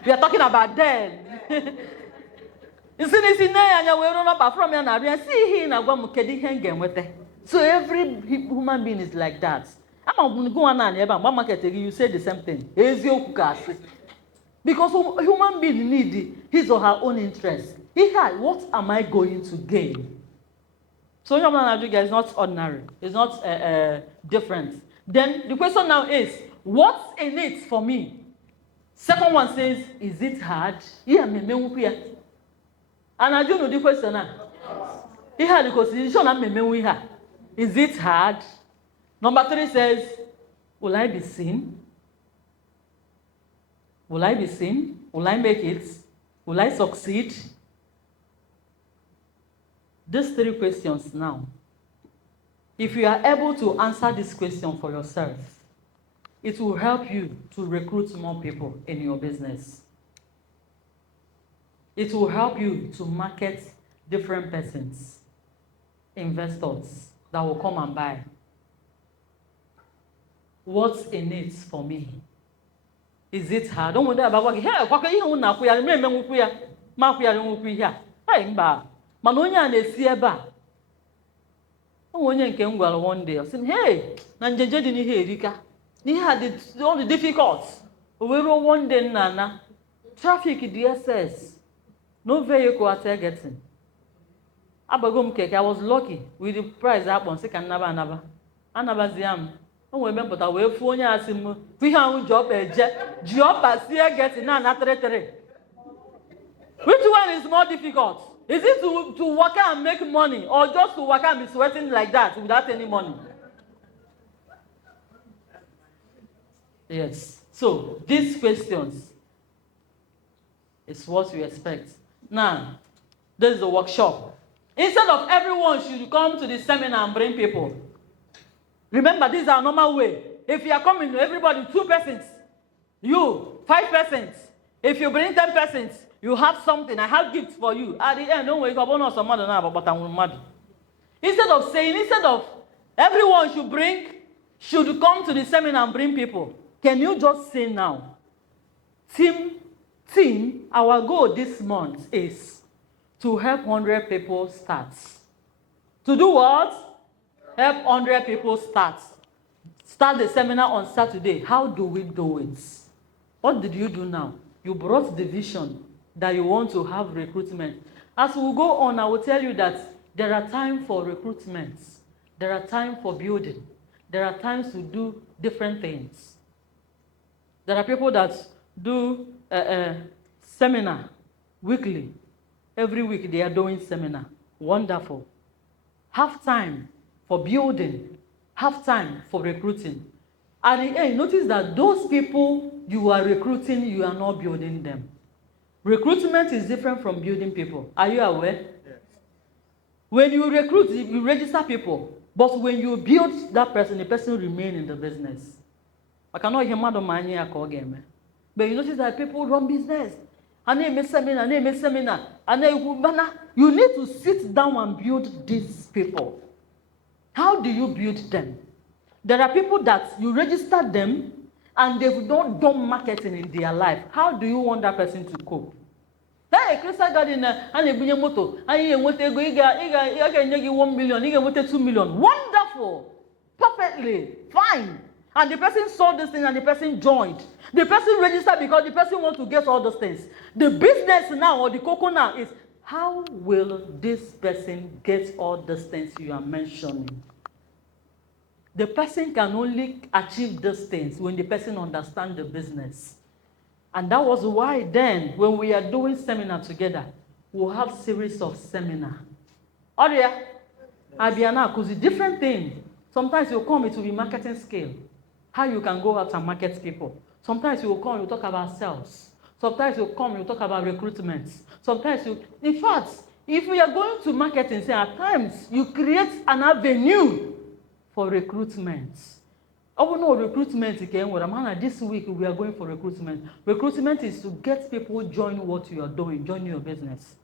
We are talking about then. Isi na ya we run over from ya na area. See here na gwadum kedi henge nwete. So every human being is like that. I'm go on and eba market you say the same thing. Ezioku ka say. Because human being need his or her own interest. What am I going to gain? So human Africa is not ordinary. It's not different. Then the question now is, what's in it for me? Second one says, is it hard? Yeah, me and I do know the question now. Is it hard? Number 3 says, will I be seen? Will I be seen? Will I make it? Will I succeed? These 3 questions now. If you are able to answer this question for yourself, it will help you to recruit more people in your business. It will help you to market different persons, investors that will come and buy. What's in it for me? Is it hard? Don't wonder about what. Hey, what can you na kuya? Remember kuya? Ma kuya don't kuya. Hey, mba. Manonya na sieba. Onye nke ngwala one day. I said, hey, na njeje di ni he erika. Ni had it all the difficult. We were one day nana. Traffic DSS. No vehicle at getting. Abagom keke. I was lucky with the price happen. Say can never. Anaba ziam. We remember that we have phone asim. We have job job getting na 3. Which one is more difficult? Is it to work and make money, or just to work and be sweating like that without any money? Yes. So these questions is what we expect. Now, this is the workshop. Instead of everyone should come to the seminar and bring people. Remember, this is our normal way. If you are coming, everybody, 2 persons. You, 5 persons. If you bring 10 persons, you have something. I have gifts for you. At the end, don't wake up on some mother now, but I'm mad. Instead of everyone should come to the seminar and bring people. Can you just say now? Team, our goal this month is to help 100 people start. To do what? Help 100 people start. Start the seminar on Saturday. How do we do it? What did you do now? You brought the vision that you want to have recruitment. As we go on, I will tell you that there are times for recruitment. There are times for building. There are times to do different things. There are people that do a seminar weekly. Every week they are doing seminar. Wonderful. Have time for building, have time for recruiting. At the end, notice that those people you are recruiting, you are not building them. Recruitment is different from building people. Are you aware? Yes. When you recruit, you register people. But when you build that person, the person remains in the business. I cannot hear madam again. But you notice that people run business. And they make seminar, you need to sit down and build these people. How do you build them? There are people that you register them and they've not done marketing in their life. How do you want that person to cope? Hey, Crystal Garden, and a moto, and you want to go, you get 1 million, you get 2 million. Wonderful. Perfectly. Fine. And the person saw this thing and the person joined. The person registered because the person wants to get all those things. The business now, or the cocoa now, is how will this person get all those things you are mentioning? The person can only achieve those things when the person understands the business. And that was why then, when we are doing seminar together, we'll have series of seminar. Oh yeah? Abiana, because it's a different thing. Sometimes you come, it will be marketing scale. how you can go out and market people. Sometimes you will come, you talk about sales. Sometimes you come, you talk about recruitment. Sometimes you, in fact, if we are going to marketing, say at times you create an avenue for recruitment. Oh no, recruitment again. What this week we are going for recruitment. Recruitment is to get people join what you are doing, join your business.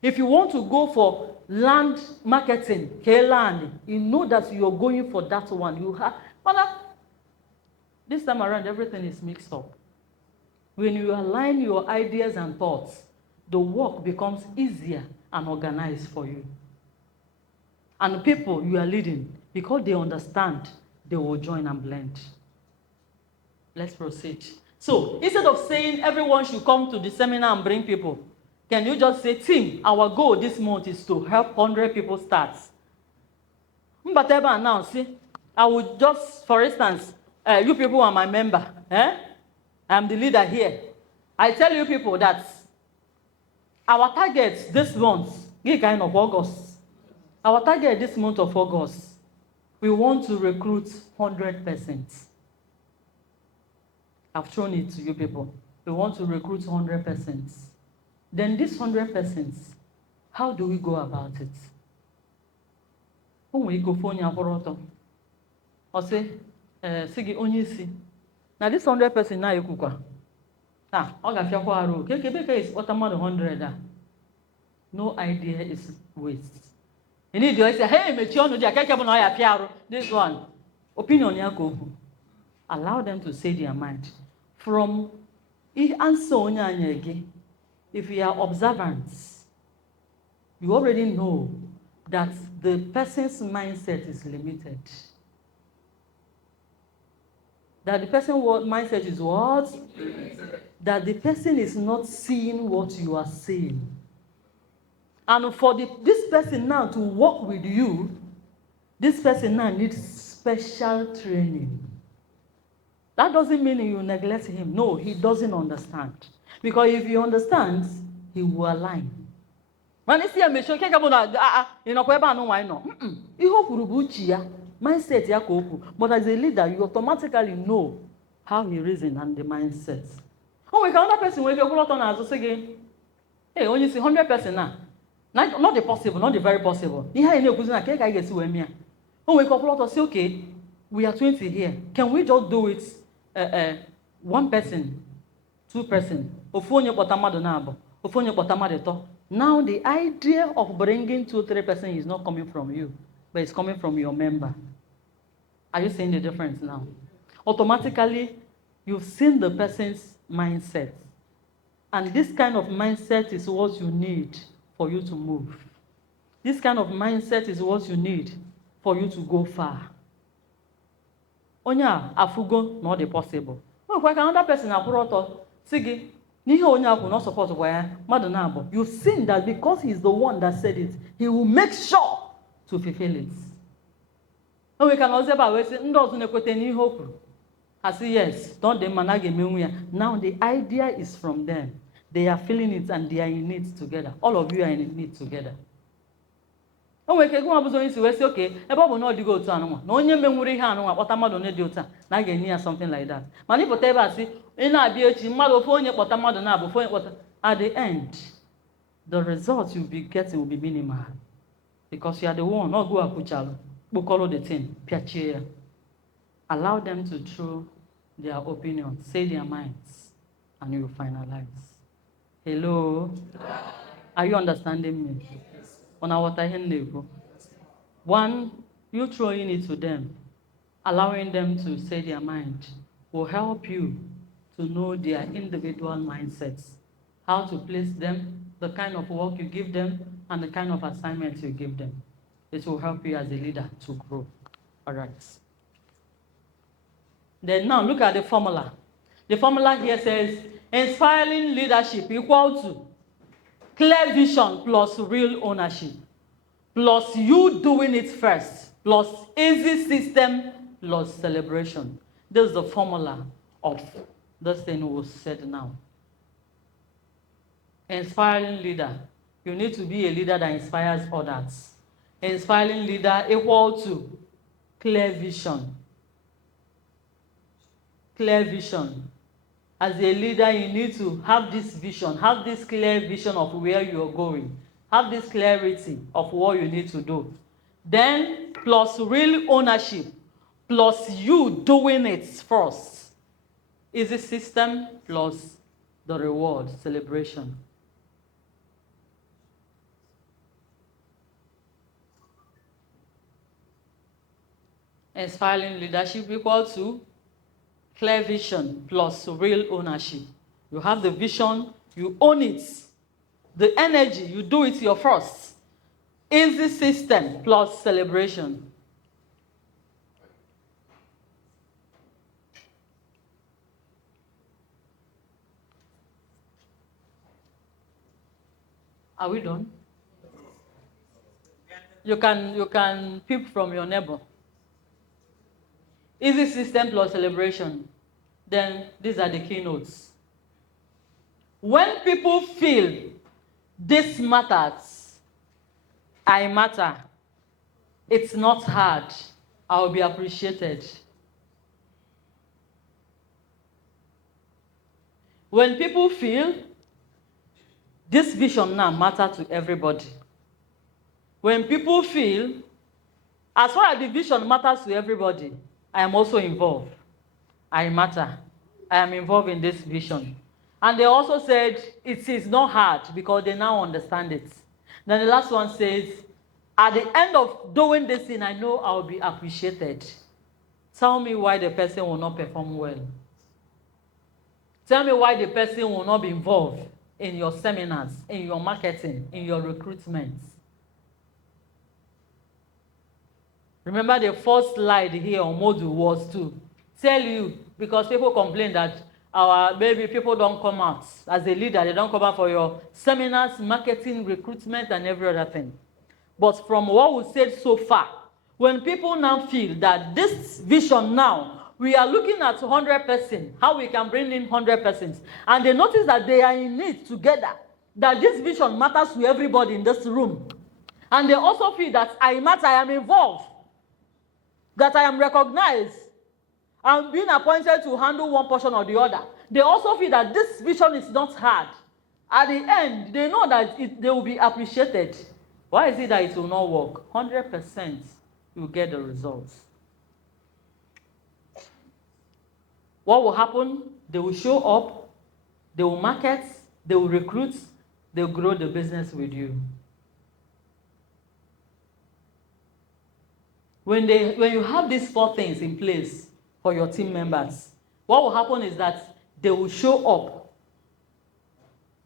If you want to go for land marketing, land, you know that you are going for that one. You have, this time around everything is mixed up. When you align your ideas and thoughts, the work becomes easier and organized for you. And the people you are leading, because they understand, they will join and blend. Let's proceed. So, instead of saying everyone should come to the seminar and bring people, can you just say, team, our goal this month is to help 100 people start. But now, see, I would just, for instance, you people are my member. I'm the leader here. I tell you people that our target this month, kind of August, our target this month of August, we want to recruit 100%. I've thrown it to you people. We want to recruit 100%. Then this 100%, how do we go about it? When we go for Nyaporoto, or say, Sigi Onyisi. Now this 100% now you cook. Now, all of your is what amount of 100. No idea is waste. You need to say, hey, this one. Opinion. Allow them to say their mind. From if you are observant, you already know that the person's mindset is limited. That the person's mindset is what? That the person is not seeing what you are seeing. And for this person now to work with you, this person now needs special training. That doesn't mean you neglect him. No, he doesn't understand. Because if he understands, he will align. When you see a mission, mindset yakopu. But as a leader, you automatically know how he reasons and the mindset. Oh, we can another person when you go out on as again. Hey, when you see 100% now, not the possible, not the very possible. Oh, we can say, okay, we are 20 here. Can we just do it? One person, 2 person. Now the idea of bringing 2-3 persons is not coming from you, but it's coming from your member. Are you seeing the difference now? Automatically, you've seen the person's mindset. And this kind of mindset is what you need for you to move. This kind of mindset is what you need for you to go far. Onya afugo not the possible. No, why can another person approach sige nihe onya afu not support why madonabo. You've seen that because he's the one that said it, he will make sure to fulfill it. And we can also say ndozu nekwete nihe okwu. I say yes, don't the manage me. Now the idea is from them. They are feeling it and they are in it together. All of you are in it together. And we can go up to say, okay, about no go to animal. No one memory hand or potamado nedota, like near something like that. Manipoteva say, in our beauty, Madophonia, potamado now before what at the end, the results you'll be getting will be minimal. Because you are the one, not go up with child, who follow the thing, piachia. Allow them to throw their opinion, say their minds, and you will finalize. Hello? Are you understanding me? On our time level. One, you throwing it to them, allowing them to say their mind, will help you to know their individual mindsets, how to place them, the kind of work you give them, and the kind of assignments you give them. It will help you as a leader to grow. All right. Then now look at the formula. The formula here says, inspiring leadership equal to clear vision plus real ownership, plus you doing it first, plus easy system, plus celebration. This is the formula of this thing we said now. Inspiring leader. You need to be a leader that inspires others. Inspiring leader equal to clear vision clear vision. As a leader, you need to have this vision, have this clear vision of where you're going, have this clarity of what you need to do. Then, plus real ownership, plus you doing it first, is the system plus the reward, celebration. Inspiring leadership equal to clear vision plus real ownership. You have the vision, you own it. The energy, you do it your first. Easy system plus celebration. Are we done? You can peep from your neighbor. Easy system plus celebration. Then these are the keynotes. When people feel this matters, I matter, it's not hard, I'll be appreciated. When people feel this vision now matters to everybody. When people feel, as far as the vision matters to everybody, I am also involved. I matter. I am involved in this vision. And they also said it is not hard because they now understand it. Then the last one says, at the end of doing this thing, I know I will be appreciated. Tell me why the person will not perform well. Tell me why the person will not be involved in your seminars, in your marketing, in your recruitment. Remember the first slide here on module was to tell you, because people complain that maybe people don't come out. As a leader, they don't come out for your seminars, marketing, recruitment, and every other thing. But from what we said so far, when people now feel that this vision now, we are looking at 100%, how we can bring in 100%, and they notice that they are in it together, that this vision matters to everybody in this room. And they also feel that I matter, I am involved, that I am recognized, I'm being appointed to handle one portion or the other. They also feel that this vision is not hard. At the end, they know that they will be appreciated. Why is it that it will not work? 100% you get the results. What will happen? They will show up, they will market, they will recruit, they will grow the business with you. When you have these 4 things in place for your team members, what will happen is that they will show up,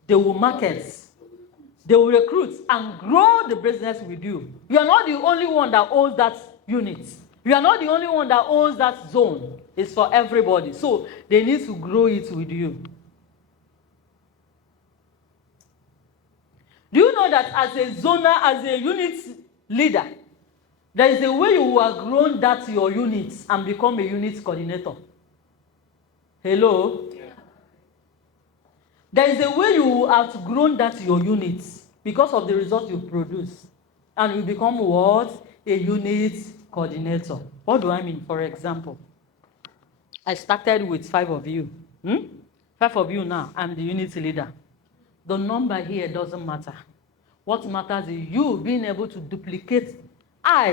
they will market, they will recruit and grow the business with you. You are not the only one that owns that unit. You are not the only one that owns that zone. It's for everybody. So they need to grow it with you. Do you know that as a zoner, as a unit leader, there is a way you have grown that your unit and become a unit coordinator? Hello? Yeah. There is a way you have grown that your unit because of the result you produce. And you become what? A unit coordinator. What do I mean? For example, I started with 5 of you. 5 of you now, I'm the unit leader. The number here doesn't matter. What matters is you being able to duplicate. I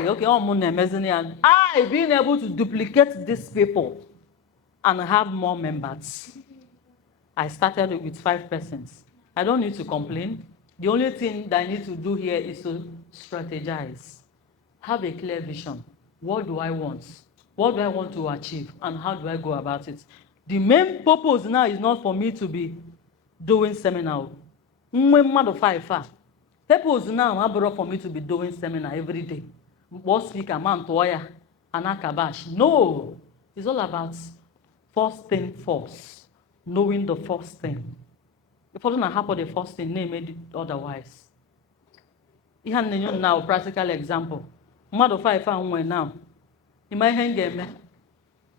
being able to duplicate these people and have more members. I started with 5 persons. I don't need to complain. The only thing that I need to do here is to strategize. Have a clear vision. What do I want? What do I want to achieve? And how do I go about it? The main purpose now is not for me to be doing seminar. Purpose now are for me to be doing seminar every day. What speaker, man, Toya, Anakabash. No, it's all about first thing first. Knowing the first thing. If I don't happen the first thing, they made it otherwise. Now, practical example. Mother 5 now. In my hand game,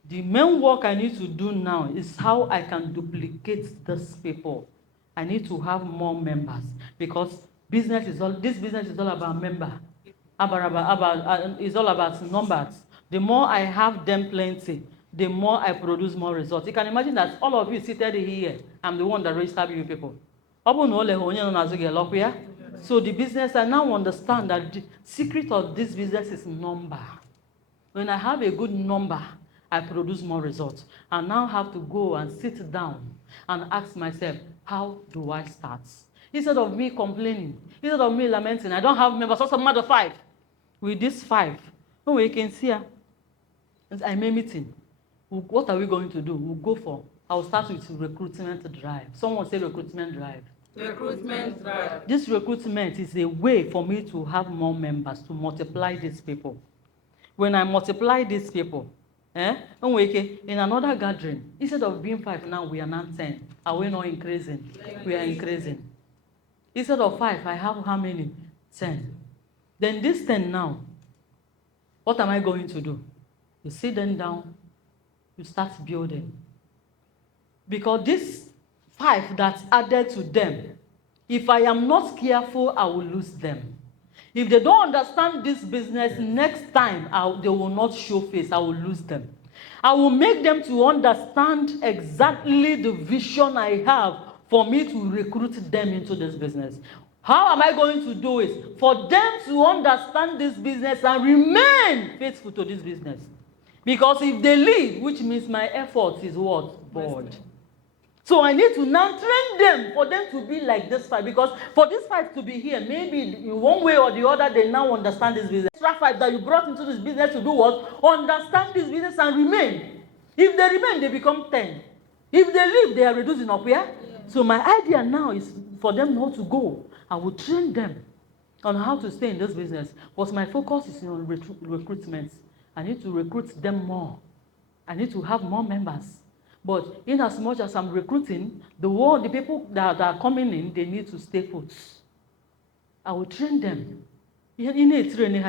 the main work I need to do now is how I can duplicate these people. I need to have more members because this business is all about member. It's all about numbers. The more I have them plenty, the more I produce more results. You can imagine that all of you seated here, I'm the one that registered you people. So the business, I now understand that the secret of this business is number. When I have a good number, I produce more results. I now have to go and sit down and ask myself, how do I start? Instead of me complaining, instead of me lamenting, I don't have members, what's a matter 5? With this 5, no, you can see, I'm a meeting. What are we going to do? We'll go for, I'll start with recruitment drive. Someone say recruitment drive. Recruitment drive. This recruitment is a way for me to have more members, to multiply these people. When I multiply these people, in another gathering, instead of being 5 now, we are now 10. Are we not increasing? We are increasing. Instead of 5, I have how many? 10. Then this 10 now, what am I going to do? You sit them down, you start building. Because this 5 that's added to them, if I am not careful, I will lose them. If they don't understand this business, next time they will not show face, I will lose them. I will make them to understand exactly the vision I have for me to recruit them into this business. How am I going to do it? For them to understand this business and remain faithful to this business. Because if they leave, which means my effort is what? Bored. So I need to now train them for them to be like this 5. Because for this 5 to be here, maybe in one way or the other, they now understand this business. Extra 5 that you brought into this business to do what? Understand this business and remain. If they remain, they become 10. If they leave, they are reducing up here. Yeah? So my idea now is for them not to go. I will train them on how to stay in this business. But my focus is on recruitment. I need to recruit them more. I need to have more members. But in as much as I'm recruiting, the people that are coming in, they need to stay put. I will train them. In a training,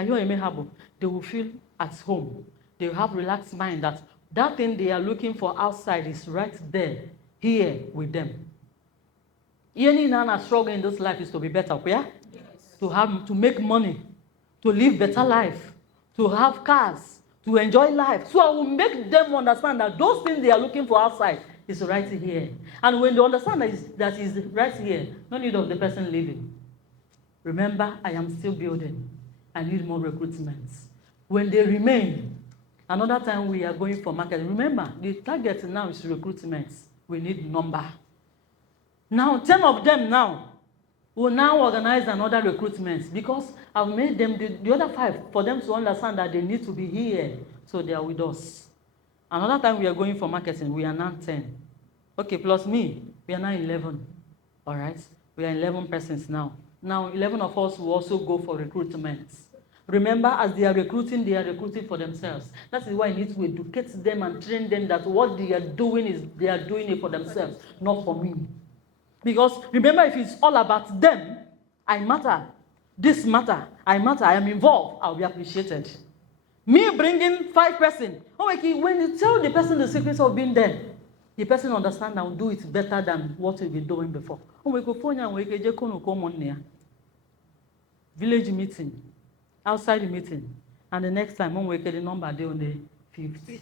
they will feel at home. They will have relaxed mind that thing they are looking for outside is right there, here with them. Any nana struggle in this life is to be better, yeah? Yes. To make money, to live better life, to have cars, to enjoy life. So I will make them understand that those things they are looking for outside is right here. And when they understand that is right here, no need of the person leaving. Remember, I am still building. I need more recruitments. When they remain, another time we are going for market. Remember, the target now is recruitments. We need number. Now, 10 of them now will now organize another recruitment because I've made them, the other 5, for them to understand that they need to be here, so they are with us. Another time we are going for marketing, we are now 10. Okay, plus me, we are now 11. All right? We are 11 persons now. Now, 11 of us will also go for recruitment. Remember, as they are recruiting for themselves. That is why I need to educate them and train them that what they are doing is they are doing it for themselves, not for me. Because remember, if it's all about them, I matter. This matter, I matter, I am involved, I'll be appreciated. Me bringing 5 persons, when you tell the person the secrets of being there, the person understands and will do it better than what we've been doing before. Village meeting, outside meeting, and the next time, the number they on the 50.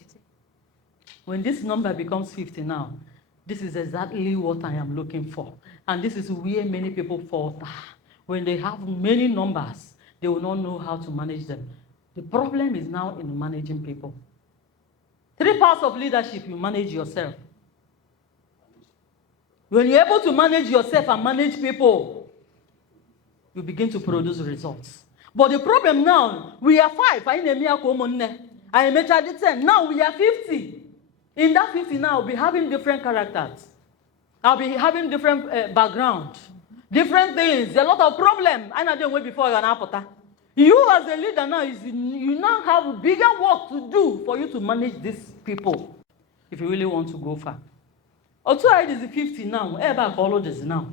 When this number becomes 50 now, this is exactly what I am looking for. And this is where many people falter. When they have many numbers, they will not know how to manage them. The problem is now in managing people. 3 parts of leadership, you manage yourself. When you're able to manage yourself and manage people, you begin to produce results. But the problem now, we are 5. I am 10. Now we are 50. In that 50 now, I'll be having different characters. I'll be having different background, different things, a lot of problems. I know way before you're an You as a leader now, you now have a bigger work to do for you to manage these people if you really want to go far. Also, it is 50 now. Ever follow this now.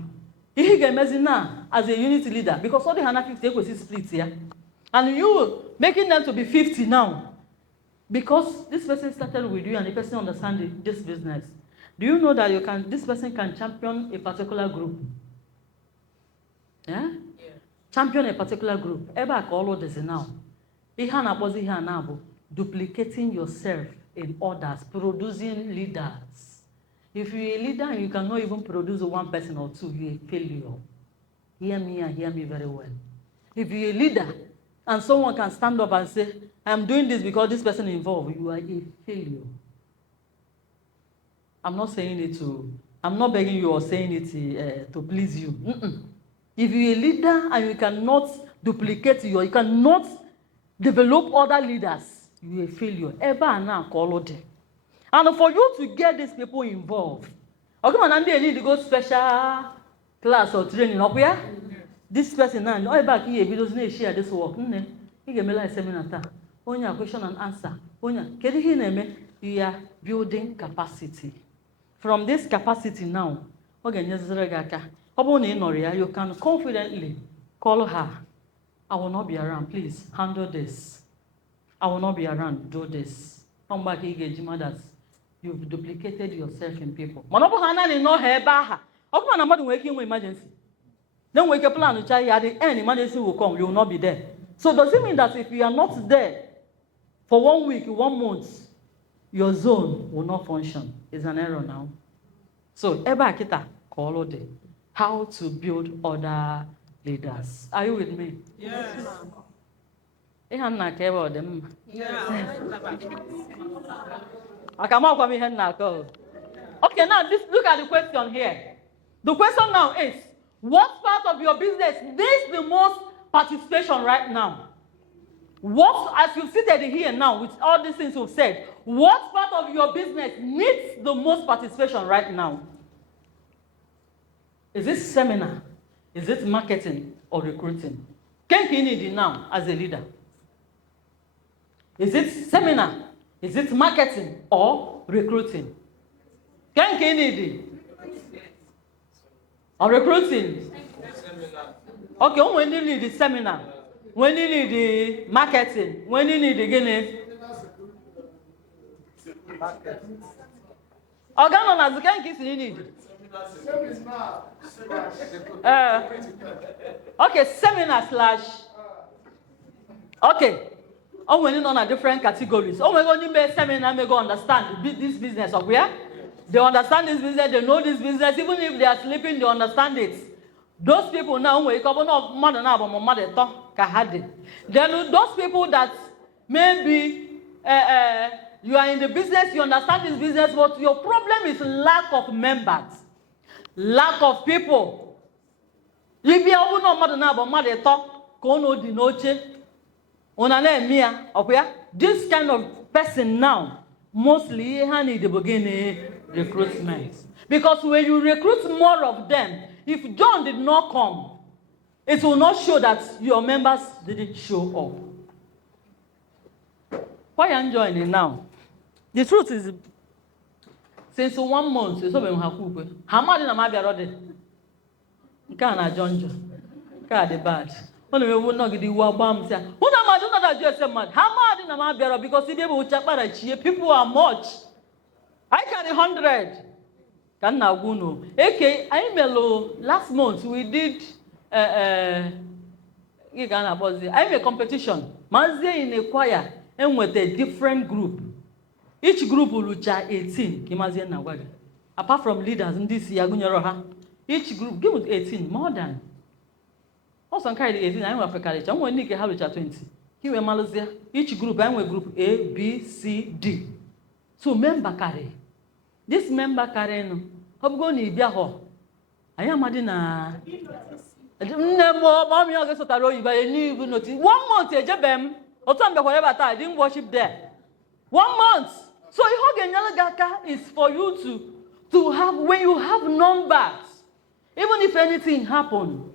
He can imagine now as a unit leader because all the 150 equals split here. And you making them to be 50 now. Because this person started with you and the person understands this business. Do you know that this person can champion a particular group? Yeah? Champion a particular group. Ever call this now. Duplicating yourself in others, producing leaders. If you're a leader and you cannot even produce one person or two, you're a failure. Hear me and hear me very well. If you're a leader and someone can stand up and say, I'm doing this because this person is involved, you are a failure. I'm not saying it I'm not begging you or saying it to please you. If you're a leader and you cannot duplicate you cannot develop other leaders, you're a failure. Ever and now, call them. And for you to get these people involved, okay, man, they need to go special class or training. Okay, this person now, all back here, we don't share this work. You get me like seminar. Only a question and answer. You are building capacity. From this capacity now, you can confidently call her. I will not be around. Please handle this. I will not be around. Do this. Come back here, that you've duplicated yourself in people. Emergency. Then we can plan to try at the end, emergency will come. You will not be there. So does it mean that if you are not there for 1 week, 1 month, your zone will not function? It's an error now. So, Eba Akita, call it how to build other leaders. Are you with me? Yes. Yes. Okay, now look at the question here. The question now is, what part of your business needs the most participation right now? What, as you've seated here now with all these things you've said, what part of your business needs the most participation right now? Is it seminar? Is it marketing or recruiting? Can you need it now as a leader? Is it seminar? Is it marketing or recruiting? Can you need it? Or recruiting? Okay, when you need the seminar, when you need the marketing, when you need the guinea. Organ as can kiss you need. Okay, seminar / okay. Oh, when you know different categories. Oh, we're going to make seminar, may go understand this business of where they understand this business, they know this business, even if they are sleeping, they understand it. Those people now wake up, no mother now, but mother talk kahadi. Then those people that maybe you are in the business, you understand this business, but your problem is lack of members, lack of people. If you are no mother now, but mother talk, kono di noche, onale mia, okay? This kind of person now, mostly he the beginning recruitment. Because when you recruit more of them, if John did not come, it will not show that your members didn't show up. Why are you joining now? The truth is, since 1 month, it's over. How much did I be already? Can't I join you? Can't the bad. When we will not get the war bomb, say, what am I doing that just a month? How much did I be already? Because people are much. I carry 100. Can now go no. Okay, I melo last month we did you can I'm a competition. Manze in a choir and with a different group. Each group will reach 18. Kimazi na wage. Apart from leaders in this year, each group give it 18 more than. Also carry 18. I'm Africa. I'm going to have 20. Here we Malaysia. Each group I'm with group A, B, C, D. So member carry. This member carrying I'm going to be a ho. I am Madina. No, mommy, I guess what I wrote you by a new notice. 1 month, a jabem, or something, whatever time, I didn't worship there. 1 month. So, Ihebinike is for you to have, when you have numbers, even if anything happens,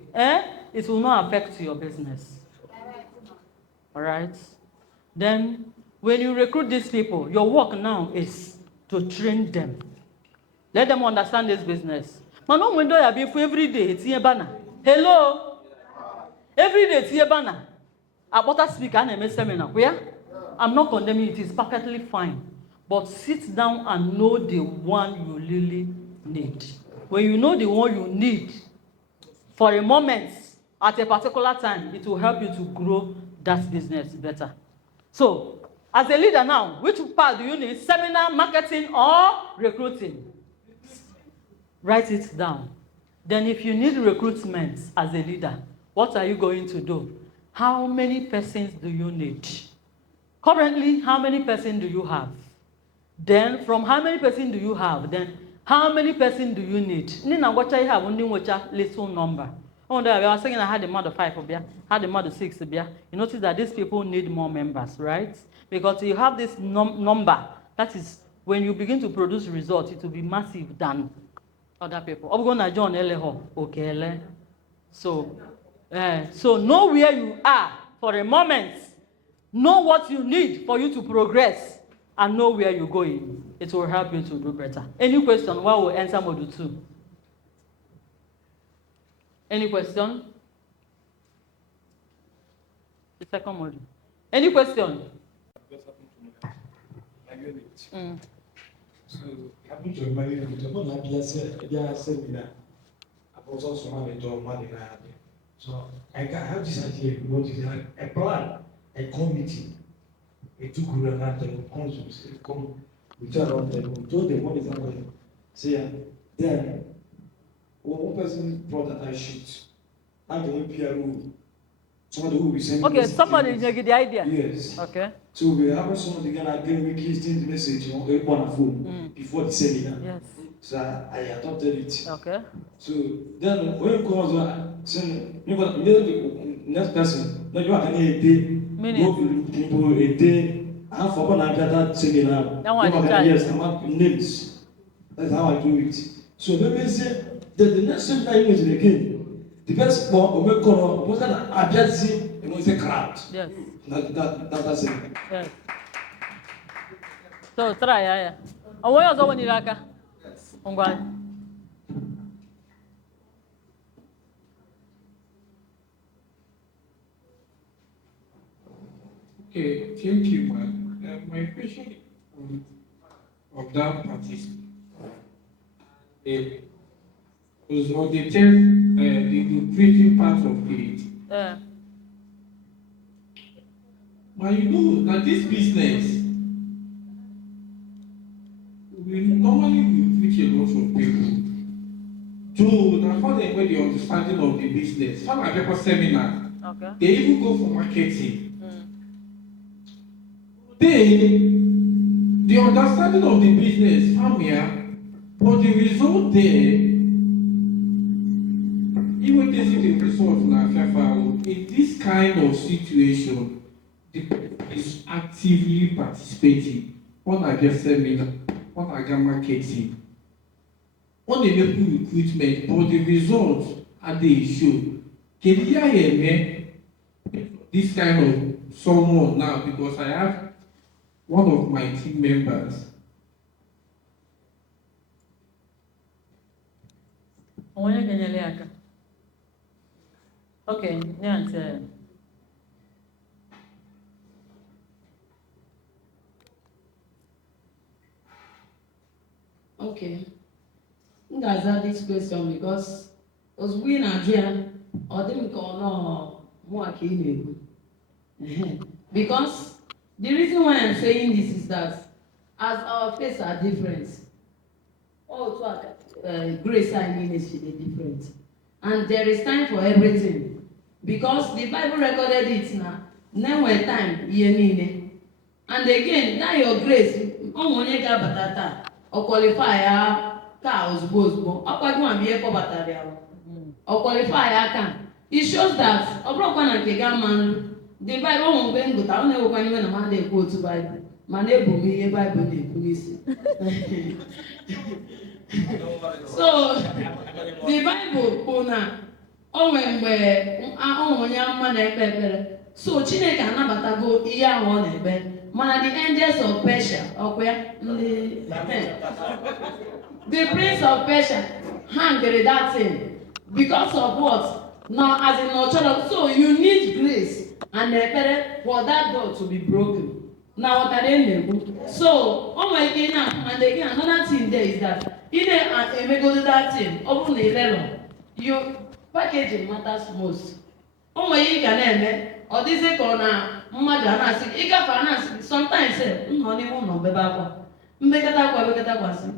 it will not affect your business. All right? Then, when you recruit these people, your work now is to train them. Let them understand this business. Manon window ya be for every day, it's here banner. Hello? Every day it's here banner. About a speaker and a seminar. Where? I'm not condemning it, it's perfectly fine. But sit down and know the one you really need. When you know the one you need, for a moment, at a particular time, it will help you to grow that business better. So, As a leader now, which part do you need? Seminar, marketing, or recruiting? Write it down. Then if you need recruitment as a leader, what are you going to do? How many persons do you need? Currently, how many persons do you have? Then from how many persons do you have? Then how many persons do you need? Nina, what I have only watch a little number. Oh, there, I was saying I had the mother 5 of had the mother 6 of You notice that these people need more members, right? Because you have this number, that is when you begin to produce results, it will be massive than other people. I'm going to join Eleho. Okay, so know where you are for a moment. Know what you need for you to progress, and know where you're going. It will help you to do better. Any question? What will answer module 2? Any question? The second module. Any question? So, it happened to my unit. I'm not happy as a seminar. I was also having to money. So, I have this idea. What is a plan, a committee, a two good and consuls, come with around them. Told them what is happening. Say, then, one person brought that I shoot. I'm the PRO. Somebody who will be sending. Okay, somebody get the idea. Yes. Okay. So we have somebody gonna give me keys to the message on a phone before the seminar. Yes. So I adopted it. Okay. So then when it comes to the next person, then you are going to go people a day. I have forgotten that seminar. Yes, I want names. That's how I do it. So when we say that the next seminar is again, the best one we call was an agency and was a crowd. Yes. That's it. Yes. So try, yeah. And what else when you like? Okay, thank you, man. My question of that participant was on the the creating part of it. Yeah. But you know that this business, we normally recruit a lot of people to for them when the understanding of the business. Some are people seminar. Okay. They even go for marketing. Then the understanding of the business, familiar, but the result there, even taking the result in this kind of situation, the person is actively participating. One I get seminar, one I get marketing, one they make recruitment, but the result at the issue. Can you hear me? This kind of someone now, because I have one of my team members. Okay, yeah. Okay. I'm going to answer this question because as we Nigeria, or them call no more because the reason why I'm saying this is that as our faces are different, also grace and ministry are different, and there is time for everything because the Bible recorded it now. Now we time and again that your grace only got batata or qualify cows ozugbo ọkwa gị ihe kpọbatara ya ọ qualify aka. It shows that ọ bụrụkwa na nke ga ama the Bible ụmụ mgbe m gụtara ọ na-ewekwa ihe na mmadụ ekwu otu Bible mana ebu m ihe Bible na-ekwu n'isi. So the Bible bụ na o nwere mgbe onye amụma na-ekpe ekpere so Chineke anabatago ihe ahụ ọ na-ekpe mana the angels of Persia ọkwa ya the prince of Persia hanged that thing because of what? Now as in no. So you need grace and ekpere for that door to be broken. Now what are they doing? So oh my God, and again another thing there is that in a go to that thing open the level you packaging matters most. Oh my God, can or this is gonna mmadụ a na-asị ịgafe a na-asị sometimes nọ n'ime ụlọ bebe akwa mbekata akwa sị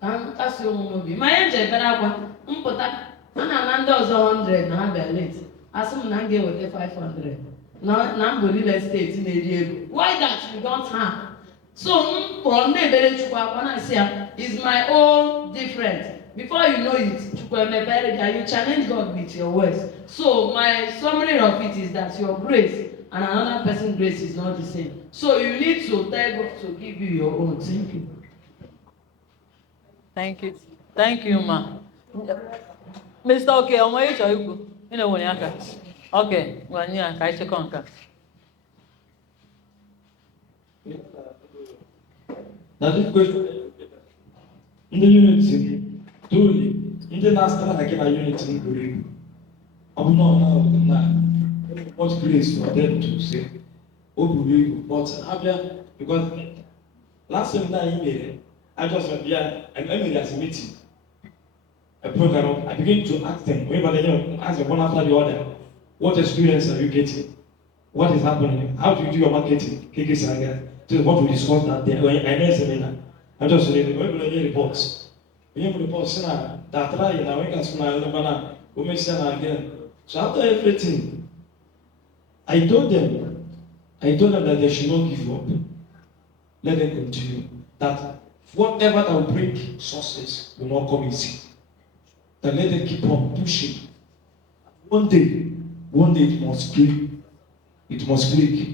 ka m kasị onwe m obi ma ihe nje ebere akwa mpụta a na ndị ọzọ 100 na ha bịa late asị m na m ga-eweta 500 na mbụ real estate na-eri ego why that we don't have so m kpọrọ na-ebere Chukwu akwa na-asị ya is my own different before you know it Chukwu emebere ya you challenge God with your words. So my summary of it is that your grace and another person's grace is not the same. So you need to tell God to give you your own. Thank you. Thank you. Thank you, ma. Mr. Okay, I'm waiting for you. You know when you are. Okay, when you are, I check on that. That's the question. In the unity, truly, in the last time I came a unity in Korea, I will not know what grace for them to say, oh, but because last time that I made it, I just went, I made as a meeting, a program. I began to ask them, ask them one after the other, what experience are you getting? What is happening? How do you do your marketing? So what we discussed that day, I know seminar. I just read reports. We have reports now that try in America, we may say again. So after everything, I told them that they should not give up. Let them continue. That whatever that will bring success will not come easy. That let them keep on pushing. One day it must click. It must click.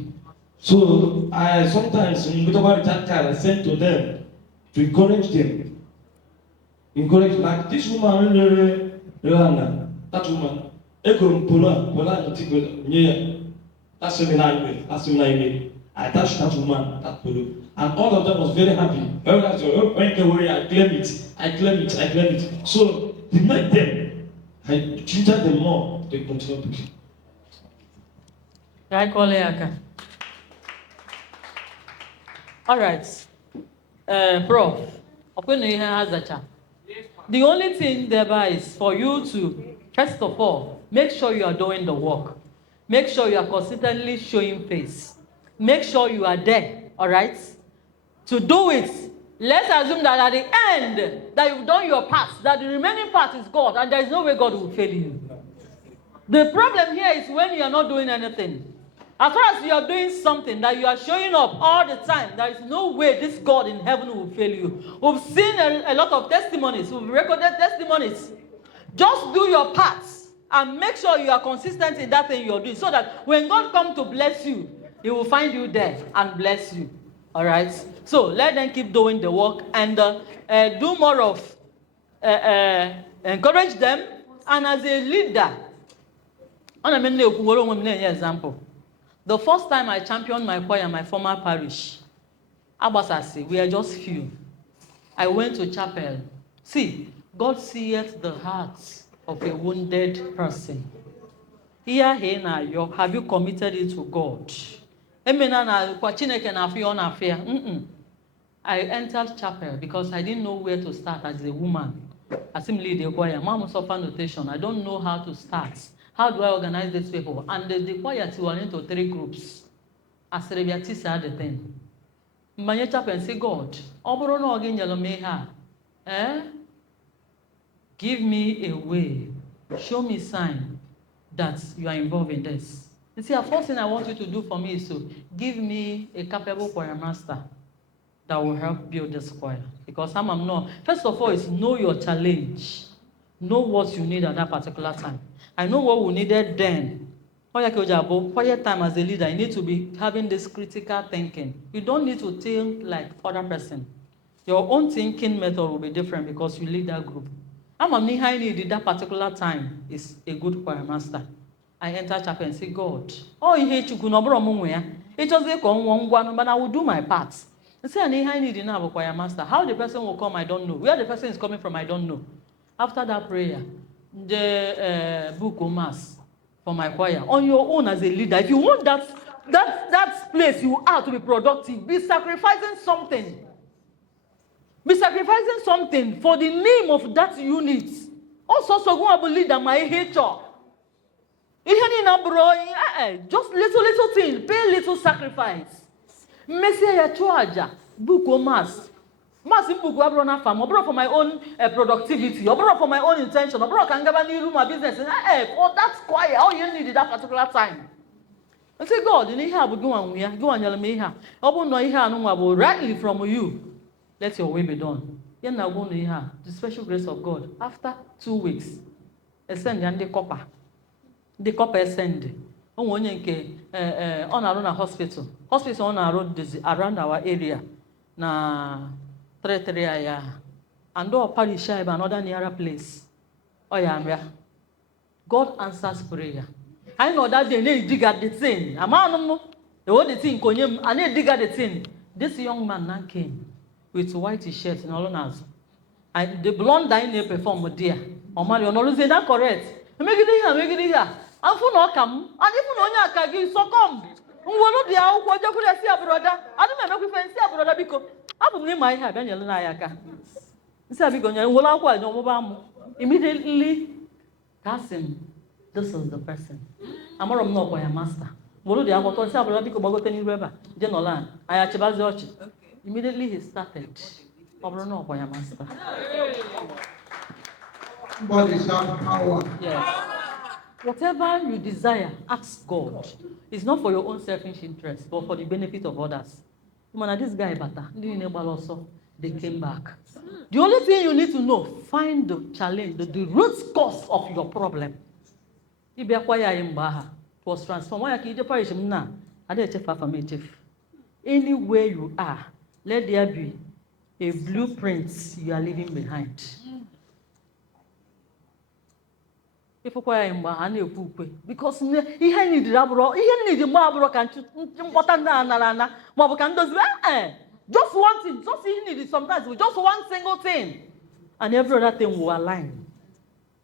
So I sometimes, I send to them to encourage them. Encourage, like this woman, that woman, that's seminar. I touched that woman, that polo. And all of them was very happy. I claim it. So to make them, I treated them more, they continue pushing. Right, Koleaka. All right. Prof, the only thing thereby is for you to, first of all, make sure you are doing the work. Make sure you are consistently showing face. Make sure you are there, all right? To do it, let's assume that at the end, that you've done your part, that the remaining part is God, and there is no way God will fail you. The problem here is when you are not doing anything. As far as you are doing something, that you are showing up all the time, there is no way this God in heaven will fail you. We've seen a lot of testimonies. We've recorded testimonies. Just do your part and make sure you are consistent in that thing you're doing so that when God comes to bless you, He will find you there and bless you. All right? So let them keep doing the work and do more of encourage them. And as a leader, example. The first time I championed my choir in my former parish, Abasasi, we are just few. I went to chapel. See, God seeth the hearts of a wounded person. Here, have you committed it to God? I entered chapel because I didn't know where to start as a woman. As I lead the choir, Mama suffer notation. I don't know how to start. How do I organize these people? And the choir went into 3 groups. As Rebiati said the thing. Mbanye chapel and say, God, give me a way. Show me sign that you are involved in this. You see, the first thing I want you to do for me is to give me a capable choir master that will help build this choir. Because I'm not. First of all, is know your challenge. Know what you need at that particular time. I know what we needed then. Quiet time as a leader, you need to be having this critical thinking. You don't need to think like other person. Your own thinking method will be different because you lead that group. I need that particular time is a good choir master. I enter chapel and say, God, it just but I will do my part. And say, I need a choir master. How the person will come, I don't know. Where the person is coming from, I don't know. After that prayer, the book of mass for my choir on your own as a leader. If you want that place you are to be productive, be sacrificing something. Be sacrificing something for the name of that unit. Also, so go and leader my hater. Just little thing, pay little sacrifice. Messi ya chuaja, book or mass. Mass book wabrona farm, or for my own productivity, or for my own intention, or can give a room my business. Oh, that's quiet. All you need at that particular time. I say, God, you need help, go on here, go on your meha. Open no here, no will rightly from you. Let your will be done. Yen na won here, the special grace of God. After 2 weeks, send the copper. The copper send. Onye nke ọ na-arụ na hospital ọ na-arụ around our area na 33 ya and all parish ebe another nearer place ọ ya mbịa. God answers prayer. I know that they need dig at the thing. Amano the whole thing konyem and they dig at the thing. This young man now came with white t-shirt and all on. And the blonde dine perform there. Omari ono say that correct. Make it here. I'm for no come, and if no one can so come. One of the hour, what you could see a brother. I don't know if I brother because I believe my hair, and you'll lie. Immediately, ask him, this is the person. I'm not by a master. Immediately he started. Master. Somebody shout power. Yes. Whatever you desire, ask God. It's not for your own selfish interest, but for the benefit of others. This guy, they came back. The only thing you need to know, find the challenge, the root cause of your problem. It was transformed. Anywhere you are, let there be a blueprint you are leaving behind. If you because he need more can just one thing, just he needed sometimes just one single thing, and every other thing will align.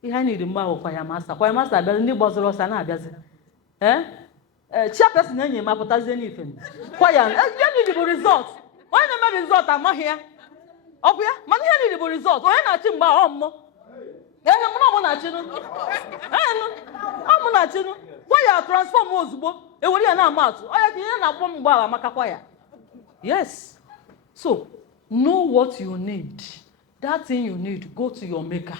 He need more for your master. For your master, but any boss or sana chairperson any ma put anything. Choir, you need the result. Why the result am I here? Okay, man here need the result. Why not chimba yes. So, know what you need. That thing you need, go to your maker.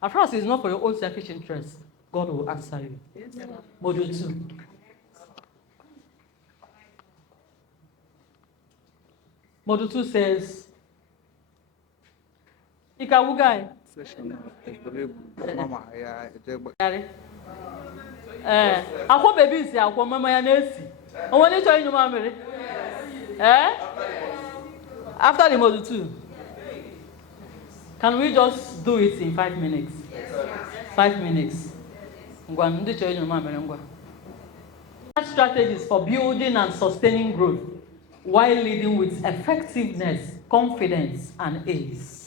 At first, it's not for your own selfish interest. God will answer you. Module 2. Module 2 says, Ikawugai. Akwa baby is akwa mama ya na-esi. Onwe ni chọ inu mamiri. After the module 2, can we just do it in 5 minutes? 5 minutes. Ngwa ndi chọ inu mamiri ngwa. Strategies for building and sustaining growth while leading with effectiveness, confidence, and ease.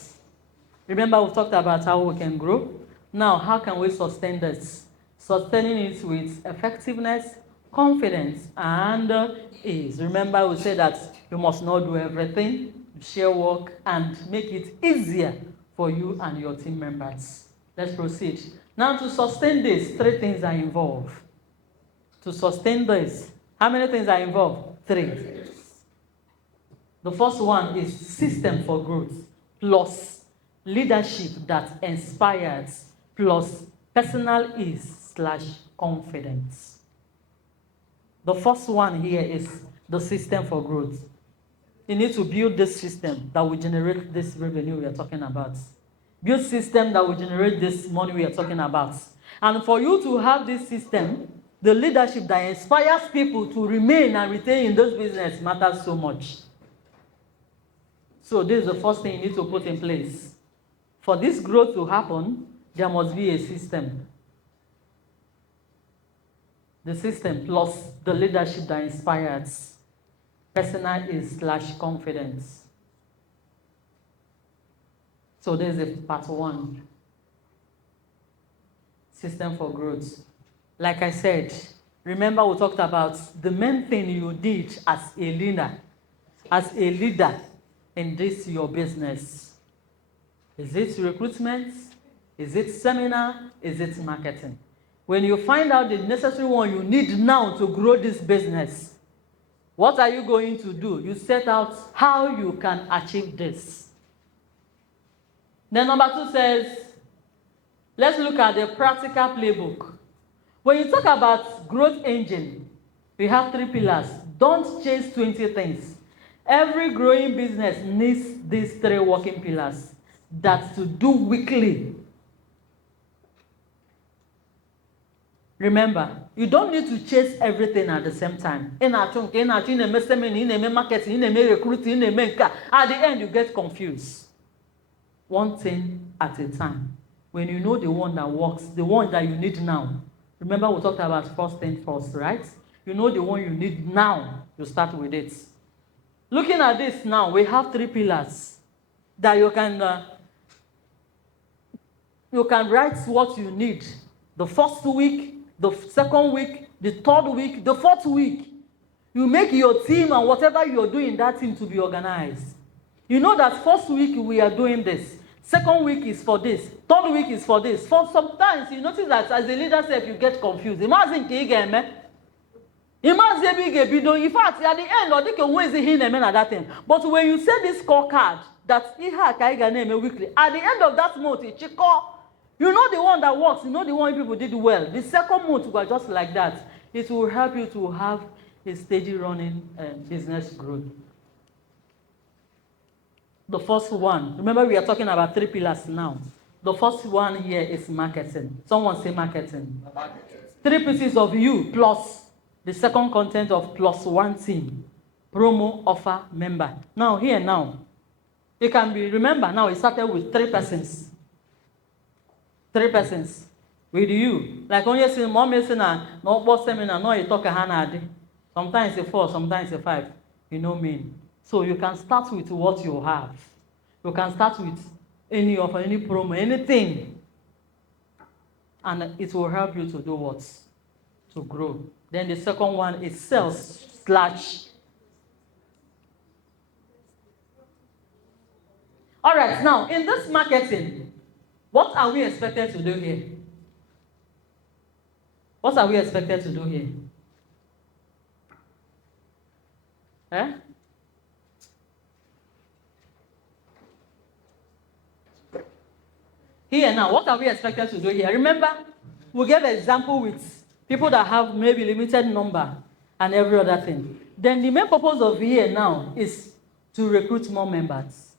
Remember, we talked about how we can grow. Now, how can we sustain this? Sustaining it with effectiveness, confidence, and ease. Remember, we said that you must not do everything, share work, and make it easier for you and your team members. Let's proceed. Now, to sustain this, 3 things are involved. To sustain this, how many things are involved? 3. The first one is system for growth, plus leadership that inspires, plus personal ease/confidence. The first one here is the system for growth. You need to build this system that will generate this revenue we are talking about. Build system that will generate this money we are talking about. And for you to have this system, the leadership that inspires people to remain and retain in this business matters so much. So this is the first thing you need to put in place. For this growth to happen, there must be a system. The system plus the leadership that inspires, personal ease/confidence. So there's the part 1. System for growth. Like I said, remember we talked about the main thing you did as a leader in this your business. Is it recruitment? Is it seminar? Is it marketing? When you find out the necessary one you need now to grow this business, what are you going to do? You set out how you can achieve this. Then number 2 says, let's look at the practical playbook. When you talk about growth engine, we have 3 pillars. Don't chase 20 things. Every growing business needs these 3 working pillars that to do weekly. Remember, you don't need to chase everything at the same time. In marketing, recruiting, at the end you get confused. One thing at a time. When you know the one that works, the one that you need now. Remember we talked about first thing first, right? You know the one you need now, you start with it. Looking at this now, we have 3 pillars that you can write what you need. The first week, the second week, the third week, the fourth week. You make your team and whatever you're doing in that team to be organized. You know that first week we are doing this. Second week is for this. Third week is for this. For sometimes you notice that as a leader self you get confused. Imagine in fact, at the end, or they can win at that thing. But when you say this scorecard that weekly, at the end of that month, you know the one that works, you know the one people did well. The second month was just like that. It will help you to have a steady running business growth. The first one, remember we are talking about 3 pillars now. The first one here is marketing. Someone say marketing. 3 pieces of you plus the second content of plus 1 team. Promo, offer, member. Now here now. It can be, remember now it started with 3 persons. 3 persons. With you. Like when you say, mom is in a no seminar, no you talk a hand. Sometimes it's 4, sometimes it's 5. You know me. So you can start with what you have. You can start with any offer, any promo, anything. And it will help you to do what? To grow. Then the second one is sales / All right, now in this marketing, what are we expected to do here? What are we expected to do here? Eh? Here now, what are we expected to do here? Remember, we gave an example with people that have maybe limited number and every other thing. Then the main purpose of here now is to recruit more members.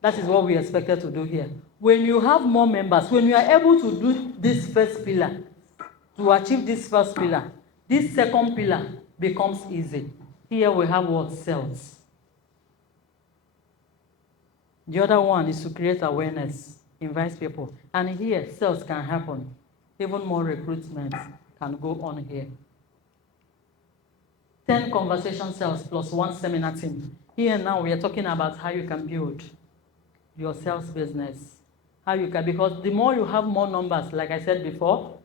That is what we expected to do here. When you have more members, when you are able to do this first pillar, to achieve this first pillar, this second pillar becomes easy. Here we have what? Sales. The other one is to create awareness, invite people. And here, sales can happen. Even more recruitment can go on here. 10 conversation sales plus 1 seminar team. Here now we are talking about how you can build your sales business. How you can, because the more you have more numbers, like I said before,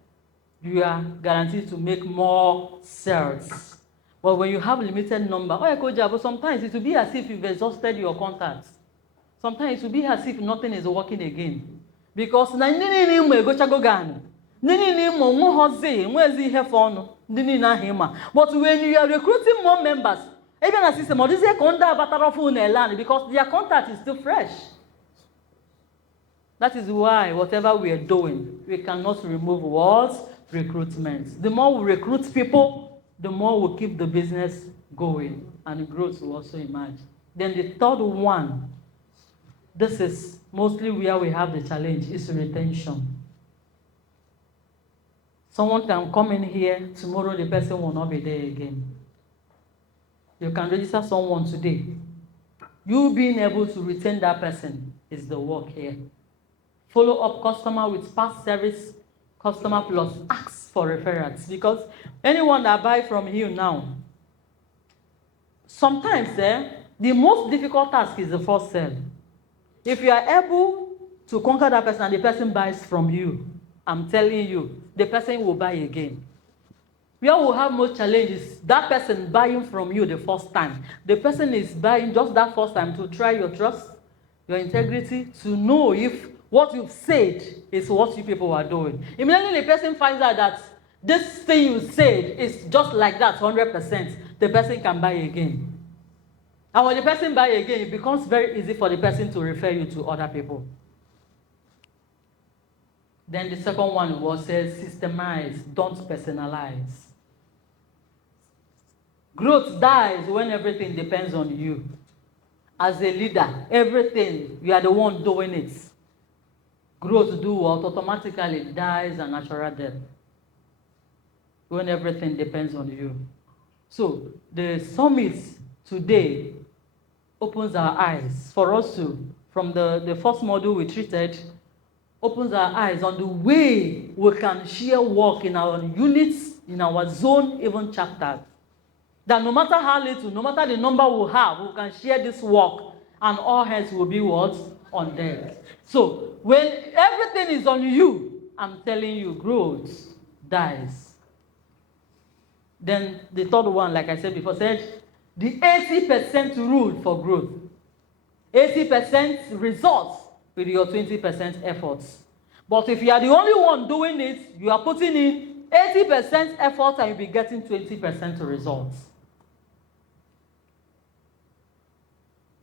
you are guaranteed to make more sales. But when you have a limited number, but sometimes it will be as if you've exhausted your contacts. Sometimes it will be as if nothing is working again. Because but when you are recruiting more members, even a system, because their contact is still fresh. That is why whatever we are doing, we cannot remove what? Recruitment. The more we recruit people, the more we keep the business going, and growth will also emerge. Then the third one, this is mostly where we have the challenge, is retention. Someone can come in here, tomorrow the person will not be there again. You can register someone today. You being able to retain that person is the work here. Follow up customer with past service, customer plus ask for referrals. Because anyone that buy from you now, sometimes the most difficult task is the first sale. If you are able to conquer that person and the person buys from you, I'm telling you, the person will buy again. Where we have most challenges, that person buying from you the first time. The person is buying just that first time to try your trust, your integrity, to know if What you've said is what you people are doing. Immediately the person finds out that this thing you said is just like that, 100%, the person can buy again. And when the person buy again, it becomes very easy for the person to refer you to other people. Then the second one was says systemize, don't personalize. Growth dies when everything depends on you. As a leader, everything, you are the one doing it. Growth do what automatically dies a natural death when everything depends on you. So the summit today opens our eyes for us to, from the first module we treated, opens our eyes on the way we can share work in our units, in our zone, even chapters. That no matter how little, no matter the number we have, we can share this work and all hands will be what? On deck. So when everything is on you, I'm telling you, growth dies. Then the third one, like I said before, said the 80% rule for growth. 80% results with your 20% efforts. But if you are the only one doing it, you are putting in 80% effort and you'll be getting 20% results.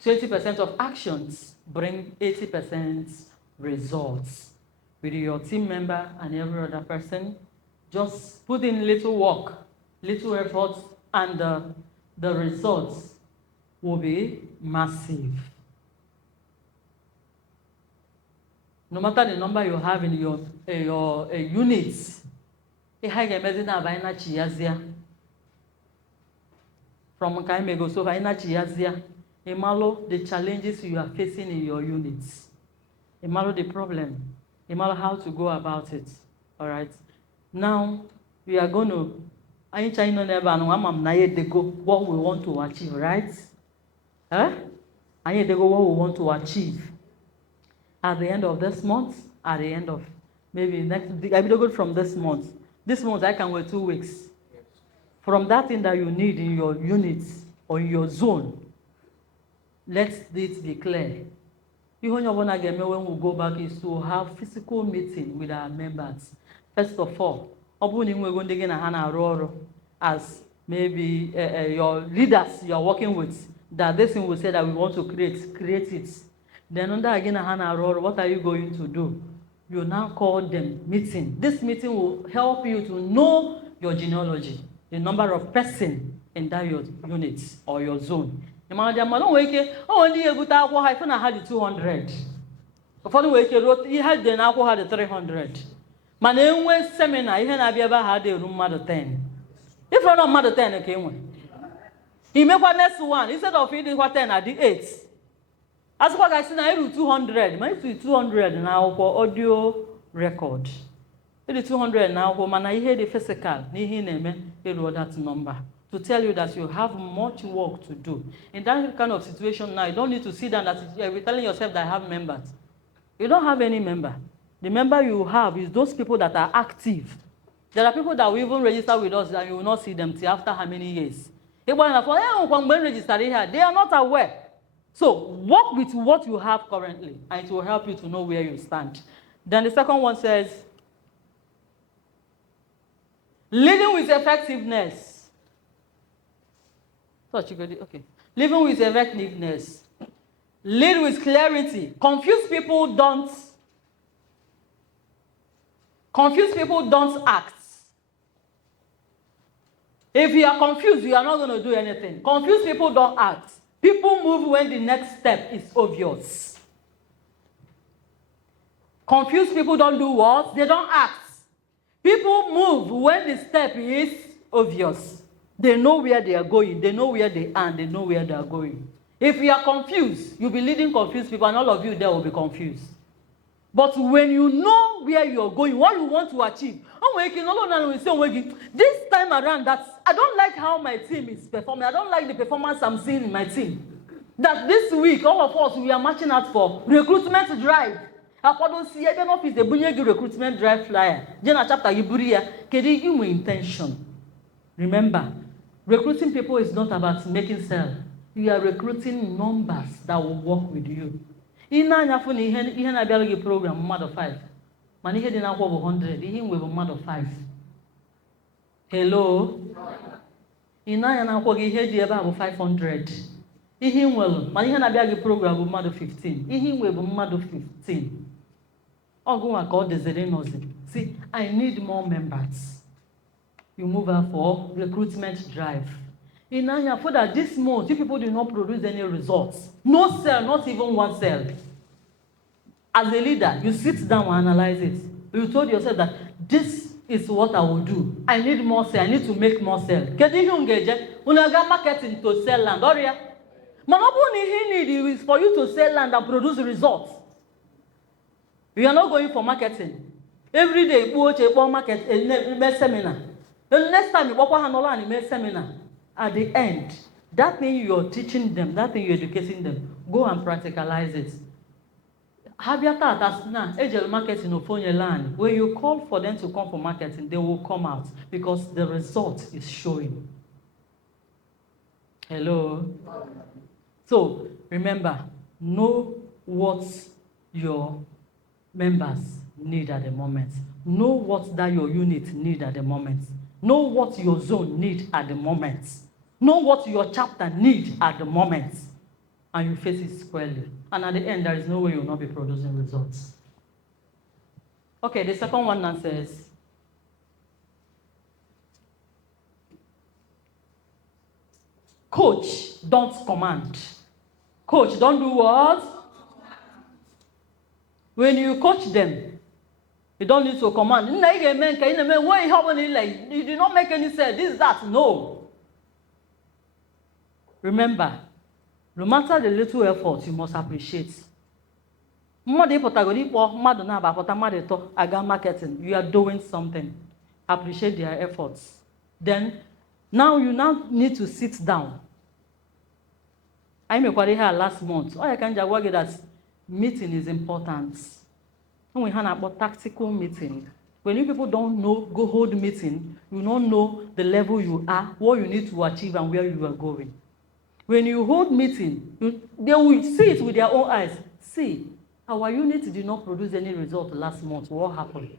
20% of actions bring 80% results. With your team member and every other person, just put in little work, little effort, and the results will be massive. No matter the number you have in your units, from Kaimego, so Imalo, the challenges you are facing in your units. Imalo, the problem. Imalo, how to go about it. All right. Now, we are going to, what we want to achieve, right? Huh? What we want to achieve. At the end of this month, at the end of maybe next, I will go from this month. This month, I can wait 2 weeks. From that thing that you need in your units or in your zone, let this be clear. When we go back is to have physical meeting with our members. First of all, as maybe your leaders you are working with, that this thing will say that we want to create it. Then under again, what are you going to do? You now call them meeting. This meeting will help you to know your genealogy, the number of persons in that your unit or your zone. Only you had 200. He had the now had 300. Man, when seminar, he had had a room mother 10. If you're not mother 10, okay. He made one next one instead of feeding what 10 at the 8. As what I said, I do 200. My 200 now for audio record. It is 200 now for man. I hear the physical. That number to tell you that you have much work to do. In that kind of situation now, you don't need to sit down that you're telling yourself that I have members. You don't have any member. The member you have is those people that are active. There are people that will even register with us and you will not see them till after how many years. They are not aware. So work with what you have currently and it will help you to know where you stand. Then the second one says, leading with effectiveness. Okay. Living with effectiveness. Lead with clarity. Confused people don't act. If you are confused, you are not going to do anything. Confused people don't act. People move when the next step is obvious. Confused people don't do what? They don't act. People move when the step is obvious. They know where they are going. They know where they are. They know where they are going. If you are confused, you'll be leading confused people and all of you there will be confused. But when you know where you are going, what you want to achieve, this time around, I don't like how my team is performing. I don't like the performance I'm seeing in my team. That this week, all of us, we are marching out for recruitment drive. Recruitment drive flyer. Intention. Remember, recruiting people is not about making sales. You are recruiting numbers that will work with you. ị na-anya fụ na ihe na-abịara gị program mmadụ 5 mana ihe dị n'akwụkwọ bụ 100 ihe nwe bụ mmadụ 5. Hello? Ị na-anya n'akwụkwọ gị ihe dị ebe a bụ 500 ihe ị nwere mana ihe na-abịa gị program bụ mmadụ 15 ihe ị nwe bụ mmadụ 15. Ọgụ nwa ka ọ dịziri nọzi see I need more members. You move out for recruitment drive. In Anya, for that this month, you people did not produce any results. No cell, not even one cell. As a leader, you sit down and analyze it. You told yourself that this is what I will do. I need more cell. I need to make more cell. Can you engage? Unaga marketing to sell land. Manobuni he need is for you to sell land and produce results. You are not going for marketing. Every day, you watch a market a seminar. The next time you walk on a seminar. At the end, that thing you're teaching them, that thing you're educating them, go and practicalize it. Have your thought as now, agile marketing of your land. When you call for them to come for marketing, they will come out because the result is showing. Hello? So, remember, know what your members need at the moment. Know what that your unit need at the moment. Know what your zone need at the moment. Know what your chapter need at the moment. And you face it squarely. And at the end, there is no way you will not be producing results. Okay, the second one now says, coach, don't command. Coach, don't do what? When you coach them, you don't need to command. You do not make any sense. This, that. No. Remember, no matter the little effort, you must appreciate. You are doing something. Appreciate their efforts. Then, now you need to sit down. I made here last month. I can just work that meeting is important. When we have about tactical meeting, when you people don't know, go hold meeting, you don't know the level you are, what you need to achieve, and where you are going. When you hold meeting, they will see it with their own eyes. See, our unit did not produce any result last month. What happened?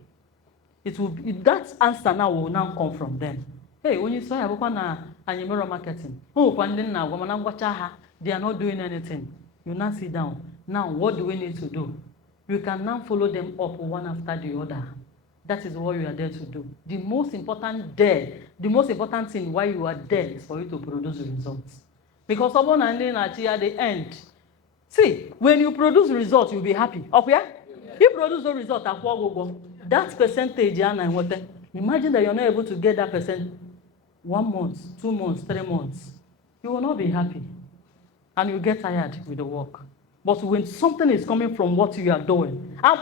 It will be, that answer now will now come from them. Hey, when you saw Nkpor marketing, they are not doing anything. You now sit down. Now, what do we need to do? You can now follow them up one after the other. That is what you are there to do. The most important thing why you are there is for you to produce results. Because someone and then at the end, see, when you produce results, you'll be happy. Okay? Yeah? You produce a result, that percentage, imagine that you're not able to get that percent 1 month, 2 months, 3 months. You will not be happy. And you get tired with the work. But when something is coming from what you are doing, and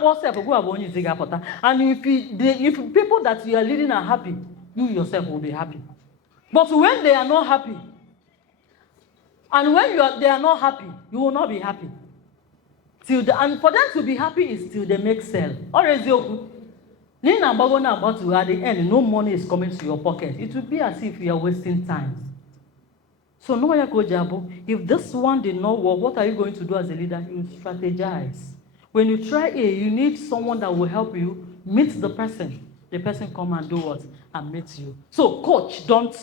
if people that you are leading are happy, you yourself will be happy. But when they are not happy, and when they are not happy, you will not be happy. And for them to be happy is till they make sell. Or is it about to at the end, no money is coming to your pocket. It will be as if you are wasting time. So no, if this one did not work, what are you going to do as a leader? You strategize. When you try A, you need someone that will help you meet the person. The person come and do what? And meet you. So coach, don't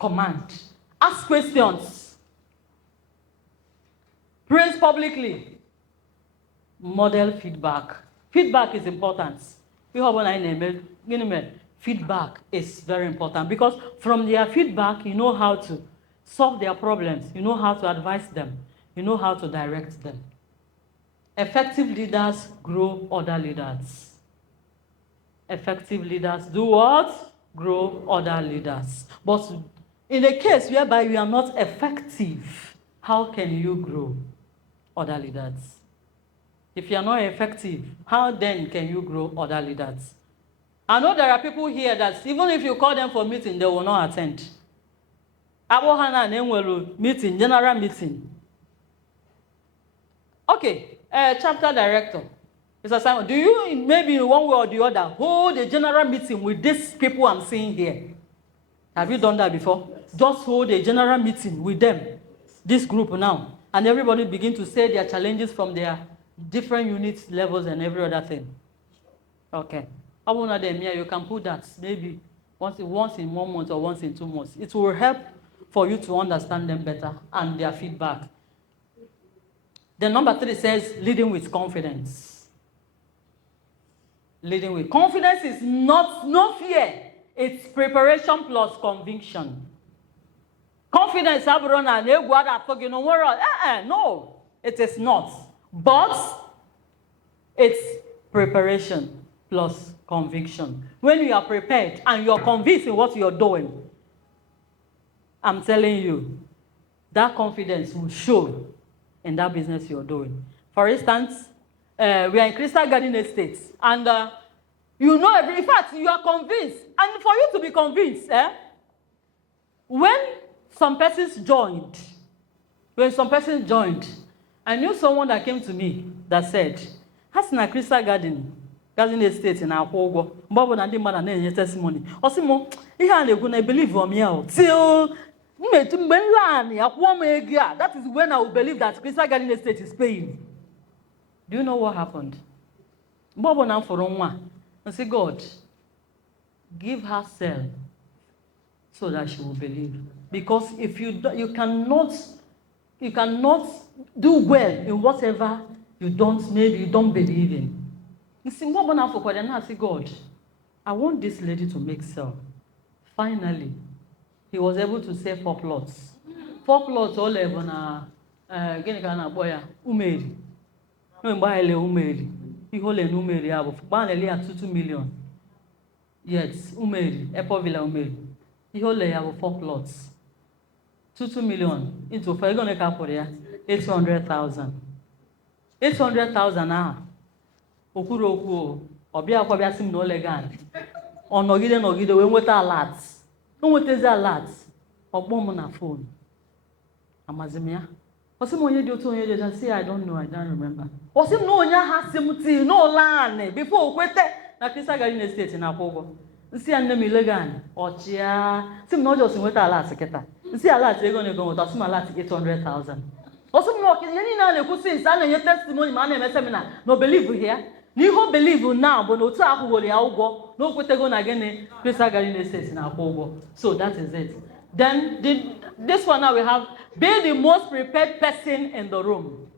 command. Ask questions. Praise publicly. Model feedback. Feedback is important. Feedback is very important because from their feedback, you know how to solve their problems. You know how to advise them. You know how to direct them. Effective leaders grow other leaders. Effective leaders do what? Grow other leaders. But in a case whereby you are not effective, how can you grow other leaders? If you are not effective, how then can you grow other leaders? I know there are people here that even if you call them for meeting, they will not attend. Abohana and meeting, general meeting. Okay, chapter director. Mr. Simon, do you maybe in one way or the other hold a general meeting with these people I'm seeing here? Have you done that before? Just hold a general meeting with them, this group now, and everybody begin to say their challenges from their different units, levels, and every other thing. Okay. You can put that maybe once in 1 month or once in 2 months. It will help for you to understand them better and their feedback. Then number 3 says leading with confidence. Leading with confidence is no fear. It's preparation plus conviction. Confidence, no, it is not. But it's preparation plus conviction. When you are prepared and you're convinced in what you're doing, I'm telling you, that confidence will show in that business you're doing. For instance, we are in Crystal Garden Estates, and in fact, you are convinced. And for you to be convinced, when some persons joined, I knew someone that came to me that said, "Has na Crystal Garden Estate in Nkpor, Bobo na ndị mmadụ na-enye testimony. Osimo, ihe a na-ekwu na believe on me till that is when I will believe that Crystal Garden Estate is paying." Do you know what happened? Bobo na for nwa, and say, "God, give her cell so that she will believe." Because if you cannot do well in whatever you don't believe in. You see, Bobo na for and I say, "God, I want this lady to make cell." Finally, he was able to sell 4 plots. 4 plots all even gini ka na boya umeri. No mba ele umeri. Ihole no umeri abo. Ba na ele 2 million. Yes, umeri, Airport Villa umeri. Ihole abo 4 plots. 2 million into for gonna ka for ya 800,000. 800,000 ah. Okuru okwu obia akwa bia sim no legal. Onogide we nweta alert. Nwetezi alert. Ogbo m na phone. Amazimia. Osim onye dị otu onye dị say I don't know, I don't remember. Osim no onye ha simti no land before okwete na Crystal Garden Estate na Nkpor. Nsi anne mi legal ochia. Sim no just nweta alert keta. Nsi alert ego na ego nweta sim alert 800,000. Osim no ke yeni na na-ekwu since a na-enye testimony ma na-eme seminar no believe here. N'iho believe now but otu akwụgoro ya ụgwọ no kwetego na gịnị Crystal Garden Estate na akwụ ụgwọ. So that is it. Then this one now we have be the most prepared person in the room.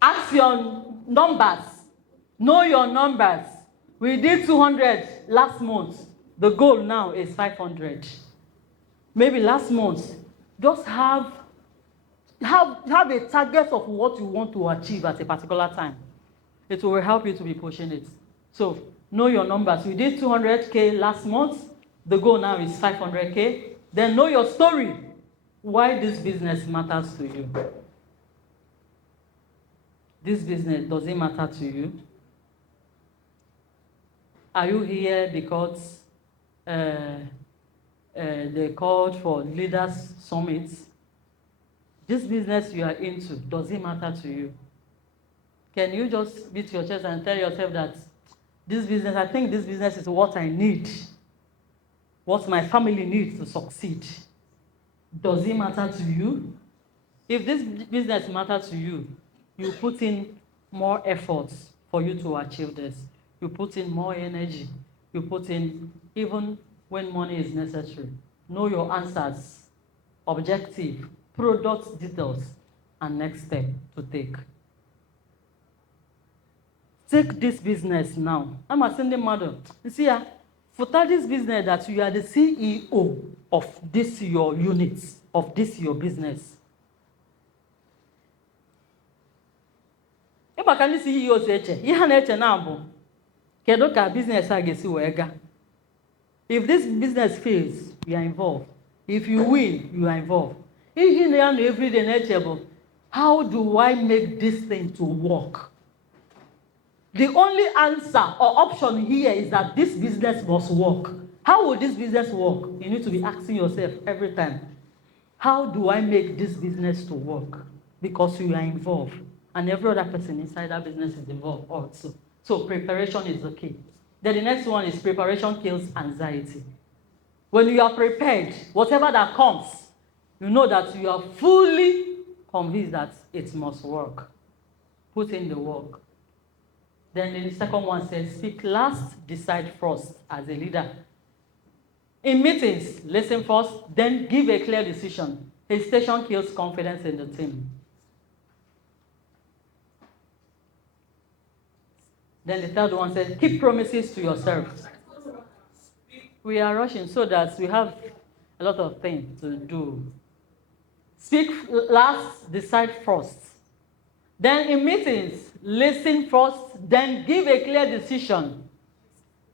Ask your numbers. Know your numbers. We did 200 last month. The goal now is 500. Maybe last month, just have a target of what you want to achieve at a particular time. It will help you to be pushing it. So know your numbers. We did 200K last month. The goal now is 500K. Then know your story. Why this business matters to you. This business, does it matter to you? Are you here because they called for leaders summits? This business you are into, does it matter to you? Can you just beat your chest and tell yourself that this business, I think this business is what I need, what my family needs to succeed? Does it matter to you? If this business matters to you, you put in more efforts for you to achieve this. You put in more energy. You put in even when money is necessary. Know your answers, objective, product details, and next step to take. Take this business now. I'm a single mother. You see, for this business that you are the CEO of this your unit, of this your business. If I can see CEO say, you have a number. Kedoka business agesi wega. If this business fails, you are involved. If you win, you are involved. Every day, how do I make this thing to work? The only answer or option here is that this business must work. How will this business work? You need to be asking yourself every time, how do I make this business to work? Because you are involved. And every other person inside that business is involved also. So preparation is the key. Then the next one is preparation kills anxiety. When you are prepared, whatever that comes, you know that you are fully convinced that it must work. put in the work. Then the second one says, speak last, decide first as a leader. In meetings, listen first, then give a clear decision. Hesitation kills confidence in the team. Then the third one says, keep promises to yourself. We are rushing so that we have a lot of things to do. Speak last, decide first. Then in meetings, listen first, then give a clear decision.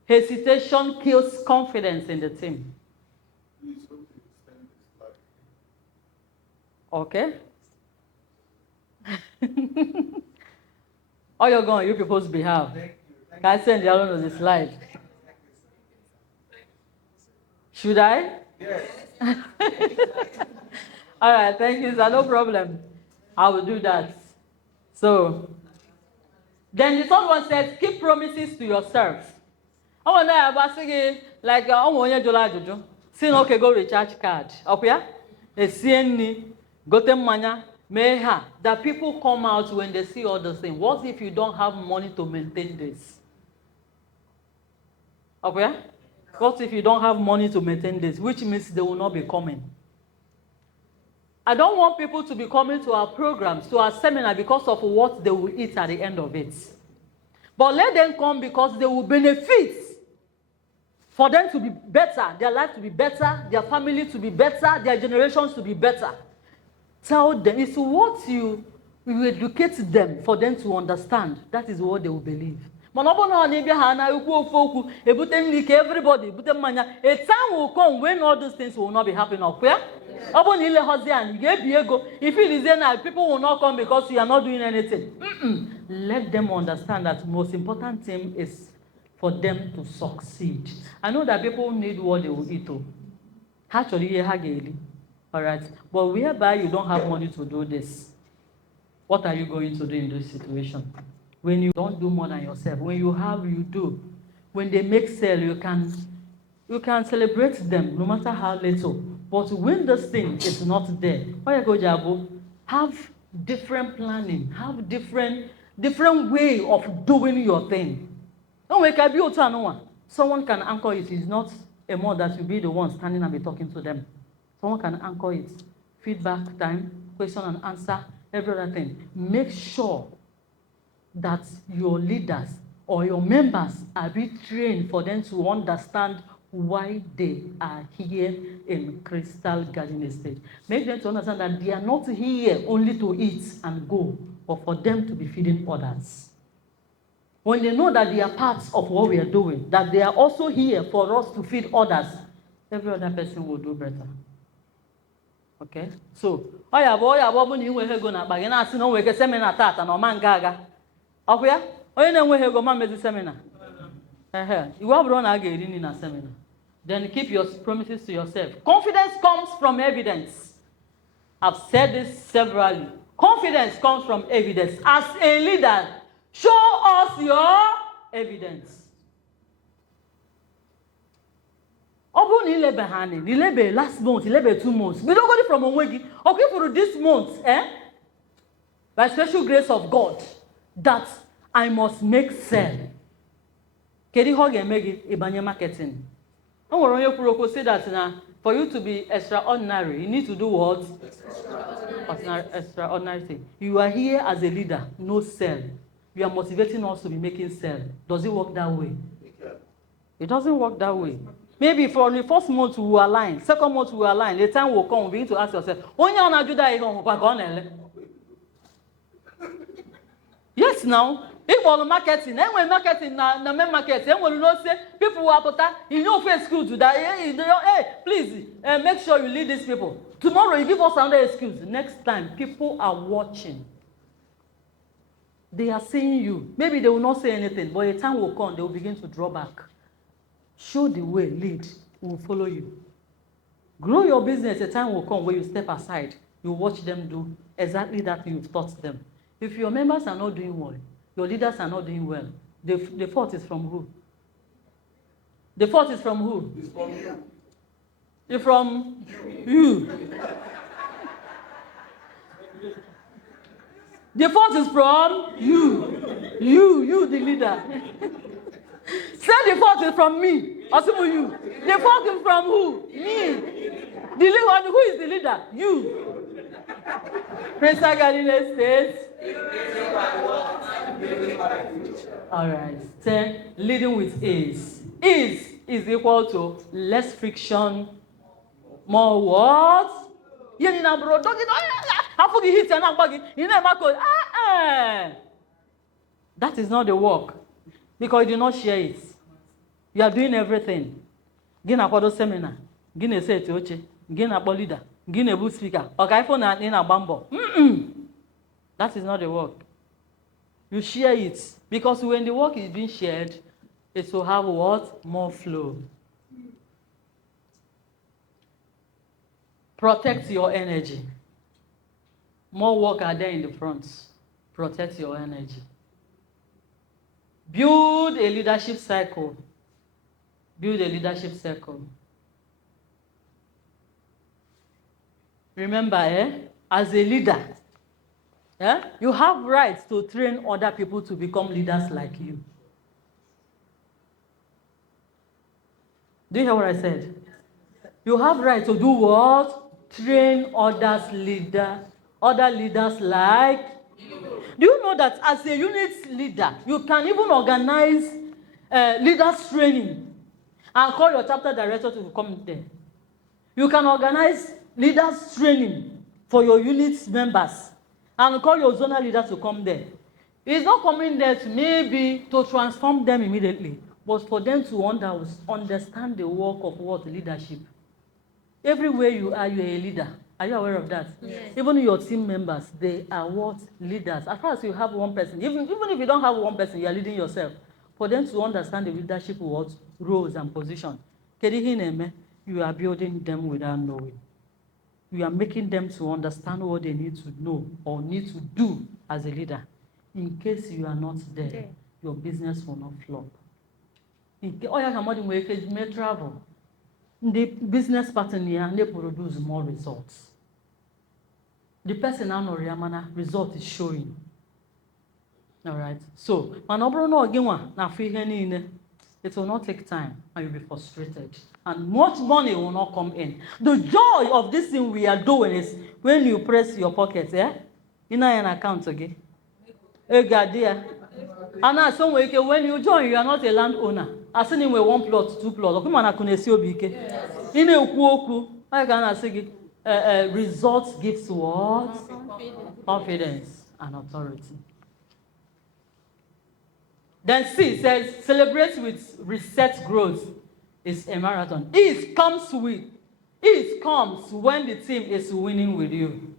Hesitation kills confidence in the team. Okay? All you're going, you people's behalf. Can I send the other on the slide? Should I? Yes. All right, thank you, sir. No problem. I will do that. So, then the third one says, keep promises to yourself. I want to say, like, I want you to do. See, okay, go recharge card. Okay? A CNE, gote manya, meha. That people come out when they see all the things. What if you don't have money to maintain this? Okay? What if you don't have money to maintain this? Which means they will not be coming. I don't want people to be coming to our programs, to our seminar, because of what they will eat at the end of it. But let them come because they will benefit. For them to be better, their life to be better, their family to be better, their generations to be better. Tell them, it's what you educate them for them to understand. That is what they will believe. Everybody, a time will come when all those things will not be happening up here. If it is there, people will not come because you are not doing anything. Let them understand that the most important thing is for them to succeed. I know that people need what they will eat. Actually, all right. But whereby you don't have money to do this, what are you going to do in this situation? When you don't do more than yourself, when you have, you do. When they make sale, you can celebrate them, no matter how little. But when this thing is not there, have different planning, have different way of doing your thing. Someone can anchor it. It's not a more that you be the one standing and be talking to them. Someone can anchor it. Feedback time, question and answer, every other thing. Make sure that your leaders or your members are being trained for them to understand why they are here in Crystal Garden Estate. Make them to understand that they are not here only to eat and go, but for them to be feeding others. When they know that they are parts of what we are doing, that they are also here for us to feed others, every other person will do better. Okay? So, okay? Seminar. Then keep your promises to yourself. Confidence comes from evidence. I've said this severally. Confidence comes from evidence. As a leader, show us your evidence. Last month, 2 months. We don't go from Onwegi. Okay, for this month, by special grace of God, that I must make sell. Kedi Hogan make it Ibanya marketing. Say that now, for you to be extraordinary, you need to do what? Extraordinary thing. You are here as a leader, no sell. You are motivating us to be making sell. Does it work that way? It doesn't work that way. Maybe for the first month we will align, second month we will align, the time will come, we need to ask yourself, yes, now. If all the marketing, then when marketing na main market, then when you know say people will put that, you know for excuse to that. Hey, please make sure you lead these people. Tomorrow you give us another excuse. Next time people are watching. They are seeing you. Maybe they will not say anything, but a time will come, they will begin to draw back. Show the way, lead, we will follow you. Grow your business, a time will come where you step aside. You watch them do exactly that you've taught them. If your members are not doing well, your leaders are not doing well, the fault is from who? The fault is from who? It's from you. It's from you. The fault is from you. You, the leader. Say the fault is from me. Also you. The fault is from who? Me. The leader, who is the leader? You. Prince Agadine states. All right. 10. Leading with ease. Ease is equal to less friction, more what? You need a bro. Don't you hit and buggy. You never That is not the work. Because you do not share it. You are doing everything. Gina kwado seminar. Gina say to oche. Gina bo leader. Gina boot speaker. Okay, phone and in a bambo. That is not the work. You share it. Because when the work is being shared, it will have what? More flow. Protect your energy. More work are there in the front. Protect your energy. Build a leadership cycle. Build a leadership circle. Remember, as a leader, you have rights to train other people to become leaders like you. Do you hear what I said? You have right to do what? Train other leaders like you. Do you know that as a unit leader, you can even organize leaders training and call your chapter director to come there. You can organize leaders training for your unit members and call your zonal leader to come there. It's not coming there to maybe to transform them immediately, but for them to understand the work of what leadership. Everywhere you are a leader. Are you aware of that? Yes. Even your team members, they are what? Leaders. As far as you have one person, even if you don't have one person, you are leading yourself. For them to understand the leadership what? Roles and position. You are building them without knowing. You are making them to understand what they need to know or need to do as a leader. In case you are not there, your business will not flop. May travel. The business partner they produce more results. The person now result is showing. All right. So, it will not take time and you'll be frustrated. And much money will not come in. The joy of this thing we are doing is when you press your pocket, in an account again. And when you join, you are not a landowner. As in with 1 plot, 2 plots. In a kuoku, I can say results gives what? Confidence and authority. Then C says, celebrate with reset growth is a marathon. It comes when the team is winning with you.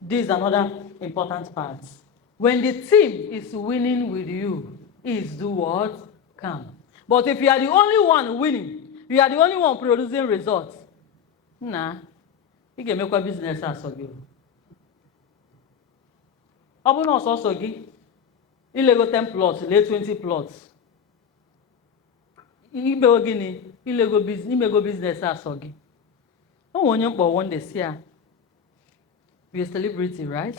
This is another important part. When the team is winning with you, do what? Come. But if you are the only one winning, you are the only one producing results, you can make a business as you. Open us also give. Illegal 10 plots, late 20 plots. Illegal business as you. No one day see be a celebrity, right?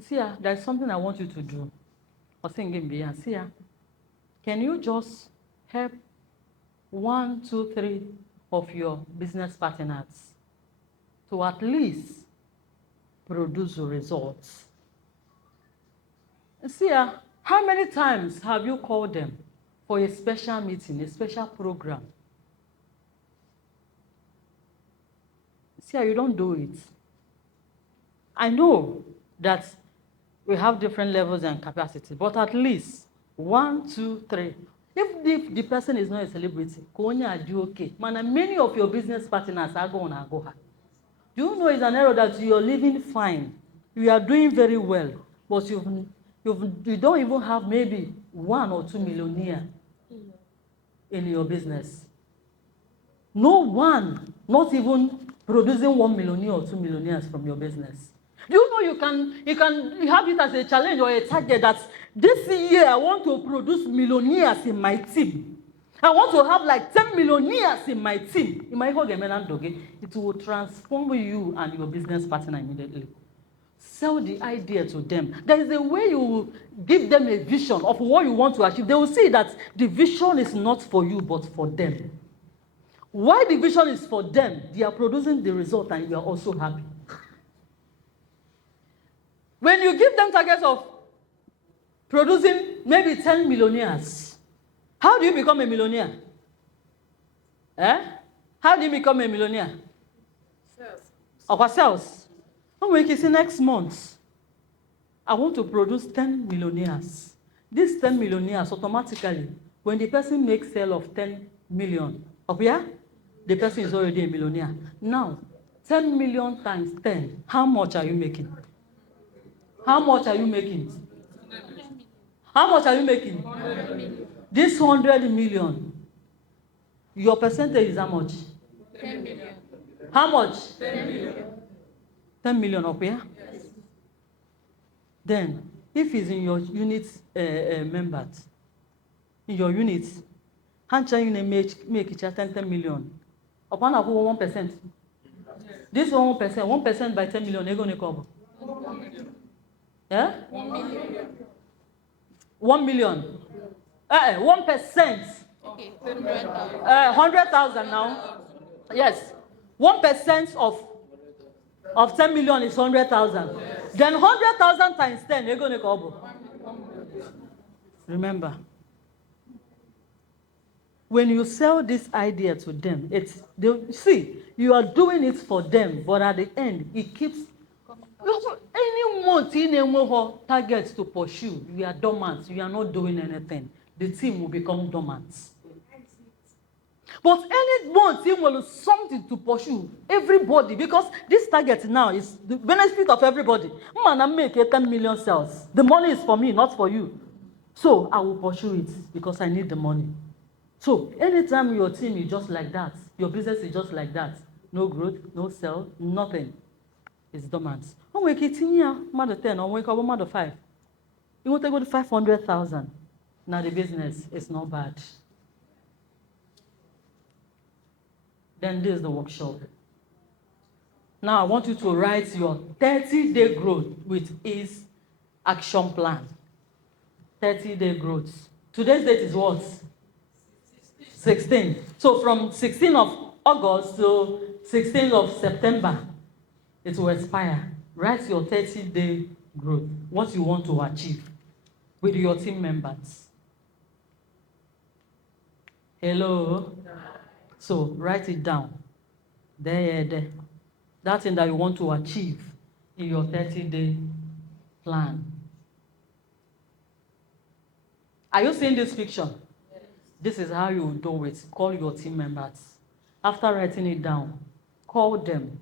See, there's something I want you to do. See, can you just help 1, 2, 3 of your business partners to at least produce results? See, how many times have you called them for a special meeting, a special program? See, you don't do it. I know that we have different levels and capacity, but at least 1, 2, 3. If the person is not a celebrity, do okay. Many of your business partners are going to go. Do you know it's an error that you're living fine? You are doing very well, but you don't even have maybe 1 or 2 millionaires in your business. No one, not even producing 1 millionaire or 2 millionaires from your business. Do you know you have it as a challenge or a target that this year I want to produce millionaires in my team. I want to have like 10 millionaires in my team. It will transform you and your business partner immediately. Sell the idea to them. There is a way you give them a vision of what you want to achieve. They will see that the vision is not for you, but for them. Why the vision is for them, they are producing the result and you are also happy. When you give them targets of producing maybe 10 millionaires, how do you become a millionaire? How do you become a millionaire? Sales. Of sales. Oh, we can see next month. I want to produce 10 millionaires. These 10 millionaires automatically, when the person makes sale of 10 million, the person is already a millionaire. Now, 10 million times 10, how much are you making? How much are you making? How much are you making? 100 million. This 100 million, your percentage is how much? 10 million. How much? 10 million. 10 million up here? Yes. Then, if it's in your unit members, in your unit, how can you make it 10 million? Upon a 1%. This 1%, 1% by 10 million, you're going to cover. 1 million. Yeah? 1 million. 1 million. 1%. Okay, 100,000. 100,000 now. Yes. 1% of 10 million is 100,000. Yes. Then 100,000 times 10, you're going to cover. Remember, when you sell this idea to them, you are doing it for them, but at the end, it keeps. Any month in a targets to pursue, you are dormant, you are not doing anything. The team will become dormant. But any month team will something to pursue everybody, because this target now is the benefit of everybody. Man, I make 10 million sales. The money is for me, not for you. So I will pursue it because I need the money. So anytime your team is just like that, your business is just like that, no growth, no sale, nothing, it's dormant. When we continue, mother 10 or we cover mother 5, you want to go to 500,000. Now the business is not bad. Then this is the workshop. Now I want you to write your 30-day growth with his action plan. 30-day growth. Today's date is what? 16. So from 16th of August to 16th of September, it will expire. Write your 30-day growth, what you want to achieve with your team members. Hello? So write it down. There. That thing that you want to achieve in your 30-day plan. Are you seeing this picture? Yes. This is how you do it. Call your team members. After writing it down, call them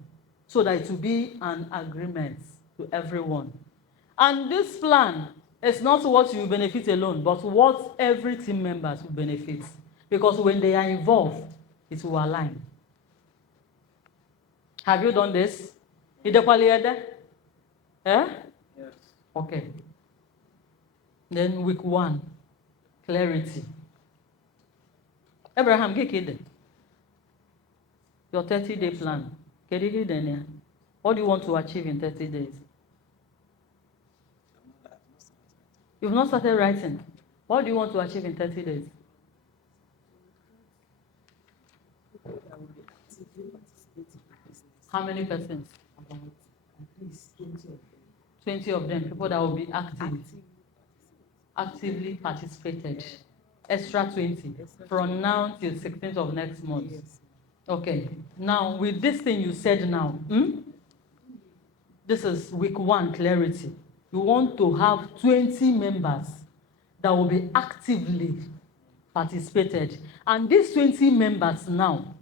so that it will be an agreement to everyone. And this plan is not what you benefit alone, but what every team members will benefit. Because when they are involved, it will align. Have you done this? Eh? Yes. Okay. Then week 1, clarity. Abraham, get kid. Your 30-day plan. What do you want to achieve in 30 days? You've not started writing. What do you want to achieve in 30 days? How many persons? About at least 20 of them. 20 of them, people that will be actively participated. Extra 20 from now till 16th of next month. Yes. Okay. Now, with this thing you said now, this is week 1, clarity. You want to have 20 members that will be actively participated. And these 20 members now,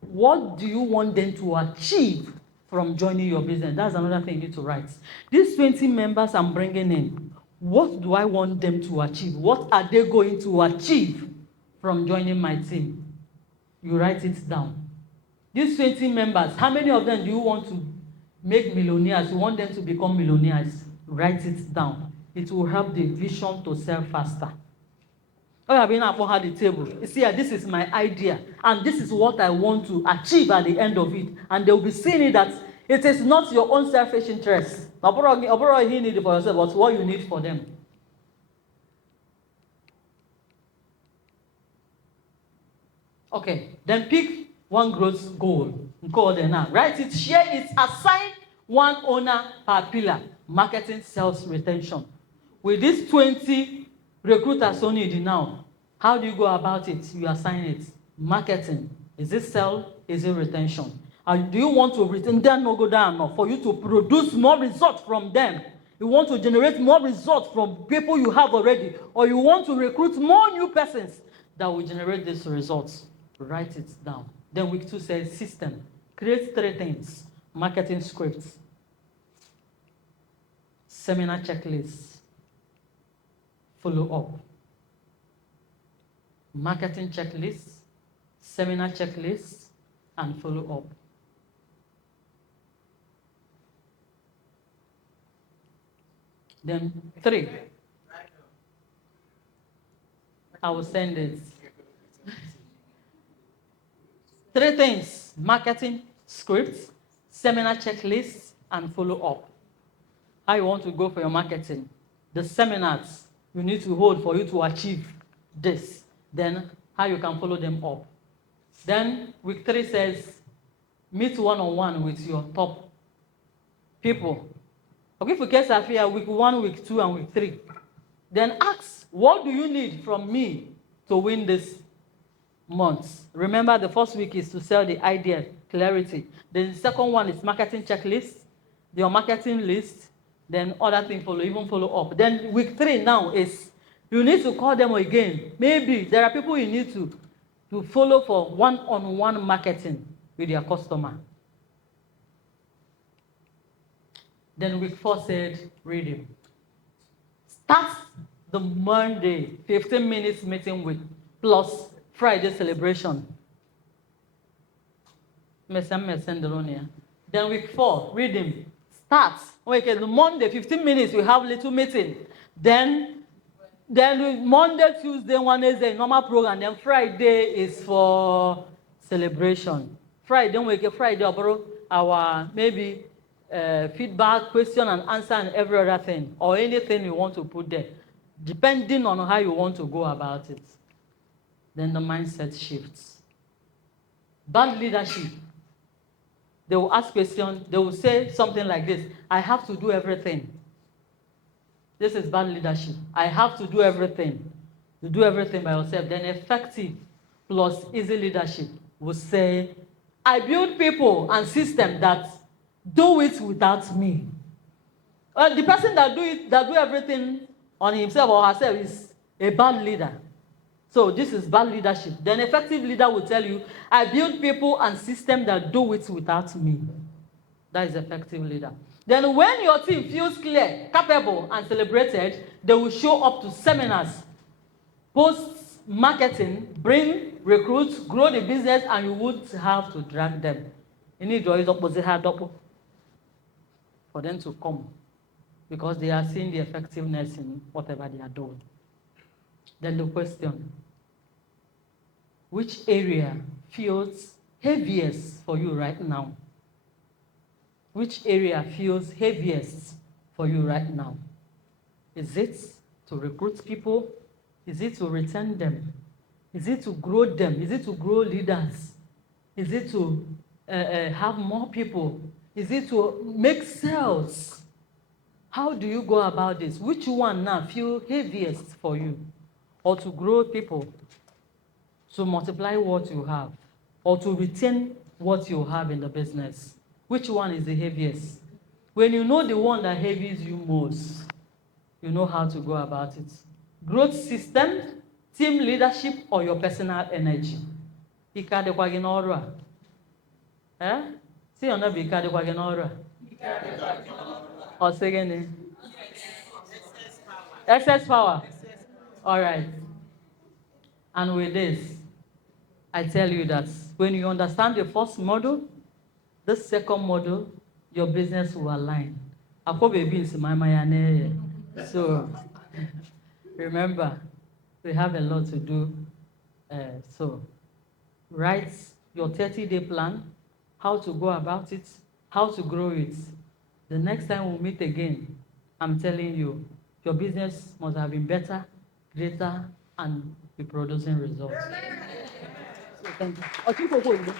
what do you want them to achieve from joining your business? That's another thing you need to write. These 20 members I'm bringing in, what do I want them to achieve? What are they going to achieve from joining my team? You write it down. These 20 members, how many of them do you want to make millionaires? You want them to become millionaires? Write it down. It will help the vision to sell faster. Oh, I've been up on the table. You see, this is my idea, and this is what I want to achieve at the end of it. And they'll be seeing it that It is not your own selfish interest. Oboro you need it for yourself, but what you need for them. Okay, then pick one growth goal. Write it, share it, assign one owner per pillar. Marketing, sales, retention. With these 20 recruiters only need now, how do you go about it? You assign it. Marketing. Is it sell? Is it retention? And do you want to retain them no go down enough for you to produce more results from them? You want to generate more results from people you have already, or you want to recruit more new persons that will generate these results? Write it down. Then week 2 says system. Create 3 things. Marketing scripts, seminar checklists, follow up. Marketing checklists, seminar checklists, and follow up. Then 3. I will send it. 3 things: marketing scripts, seminar checklists, and follow up. How you want to go for your marketing? The seminars you need to hold for you to achieve this. Then how you can follow them up. Then week 3 says meet one-on-one with your top people. Okay, for case I fear week 1, week 2, and week 3. Then ask, what do you need from me to win this month? Remember, the first week is to sell the idea, clarity. Then the second one is marketing checklist, your marketing list, then other things follow up. Then week 3 now is you need to call them again. Maybe there are people you need to follow for one-on-one marketing with your customer. Then week 4 said reading. Start the Monday 15 minutes meeting week plus Friday celebration. Then week 4 reading starts. Okay, the Monday 15 minutes we have little meeting. Then Monday, Tuesday, Wednesday normal program. Then Friday is for celebration. Friday we get Friday our maybe feedback, question and answer, and every other thing, or anything you want to put there, depending on how you want to go about it. Then the mindset shifts. Bad leadership. They will ask questions. They will say something like this: I have to do everything. This is bad leadership. I have to do everything. You do everything by yourself. Then effective plus easy leadership will say, I build people and systems that do it without me. The person that do everything on himself or herself is a bad leader. So this is bad leadership. Then effective leader will tell you, I build people and systems that do it without me. That is effective leader. Then when your team feels clear, capable, and celebrated, they will show up to seminars, post marketing, bring recruits, grow the business, and you would have to drag them. You need to always opposite hard up for them to come, because they are seeing the effectiveness in whatever they are doing. Then the question: which area feels heaviest for you right now? Which area feels heaviest for you right now? Is it to recruit people? Is it to retain them? Is it to grow them? Is it to grow leaders? Is it to have more people? Is it to make sales? How do you go about this? Which one now feels heaviest for you? Or to grow people, to multiply what you have, or to retain what you have in the business? Which one is the heaviest? When you know the one that heavies you most, you know how to go about it. Growth system, team leadership, or your personal energy? Eh? See, you're not big. Or say again. Excess power. All right. And with this, I tell you that when you understand the first model, the second model, your business will align. So remember, we have a lot to do. So write your 30-day plan, how to go about it, how to grow it. The next time we meet again, I'm telling you, your business must have been better, greater, and be producing results. So thank you.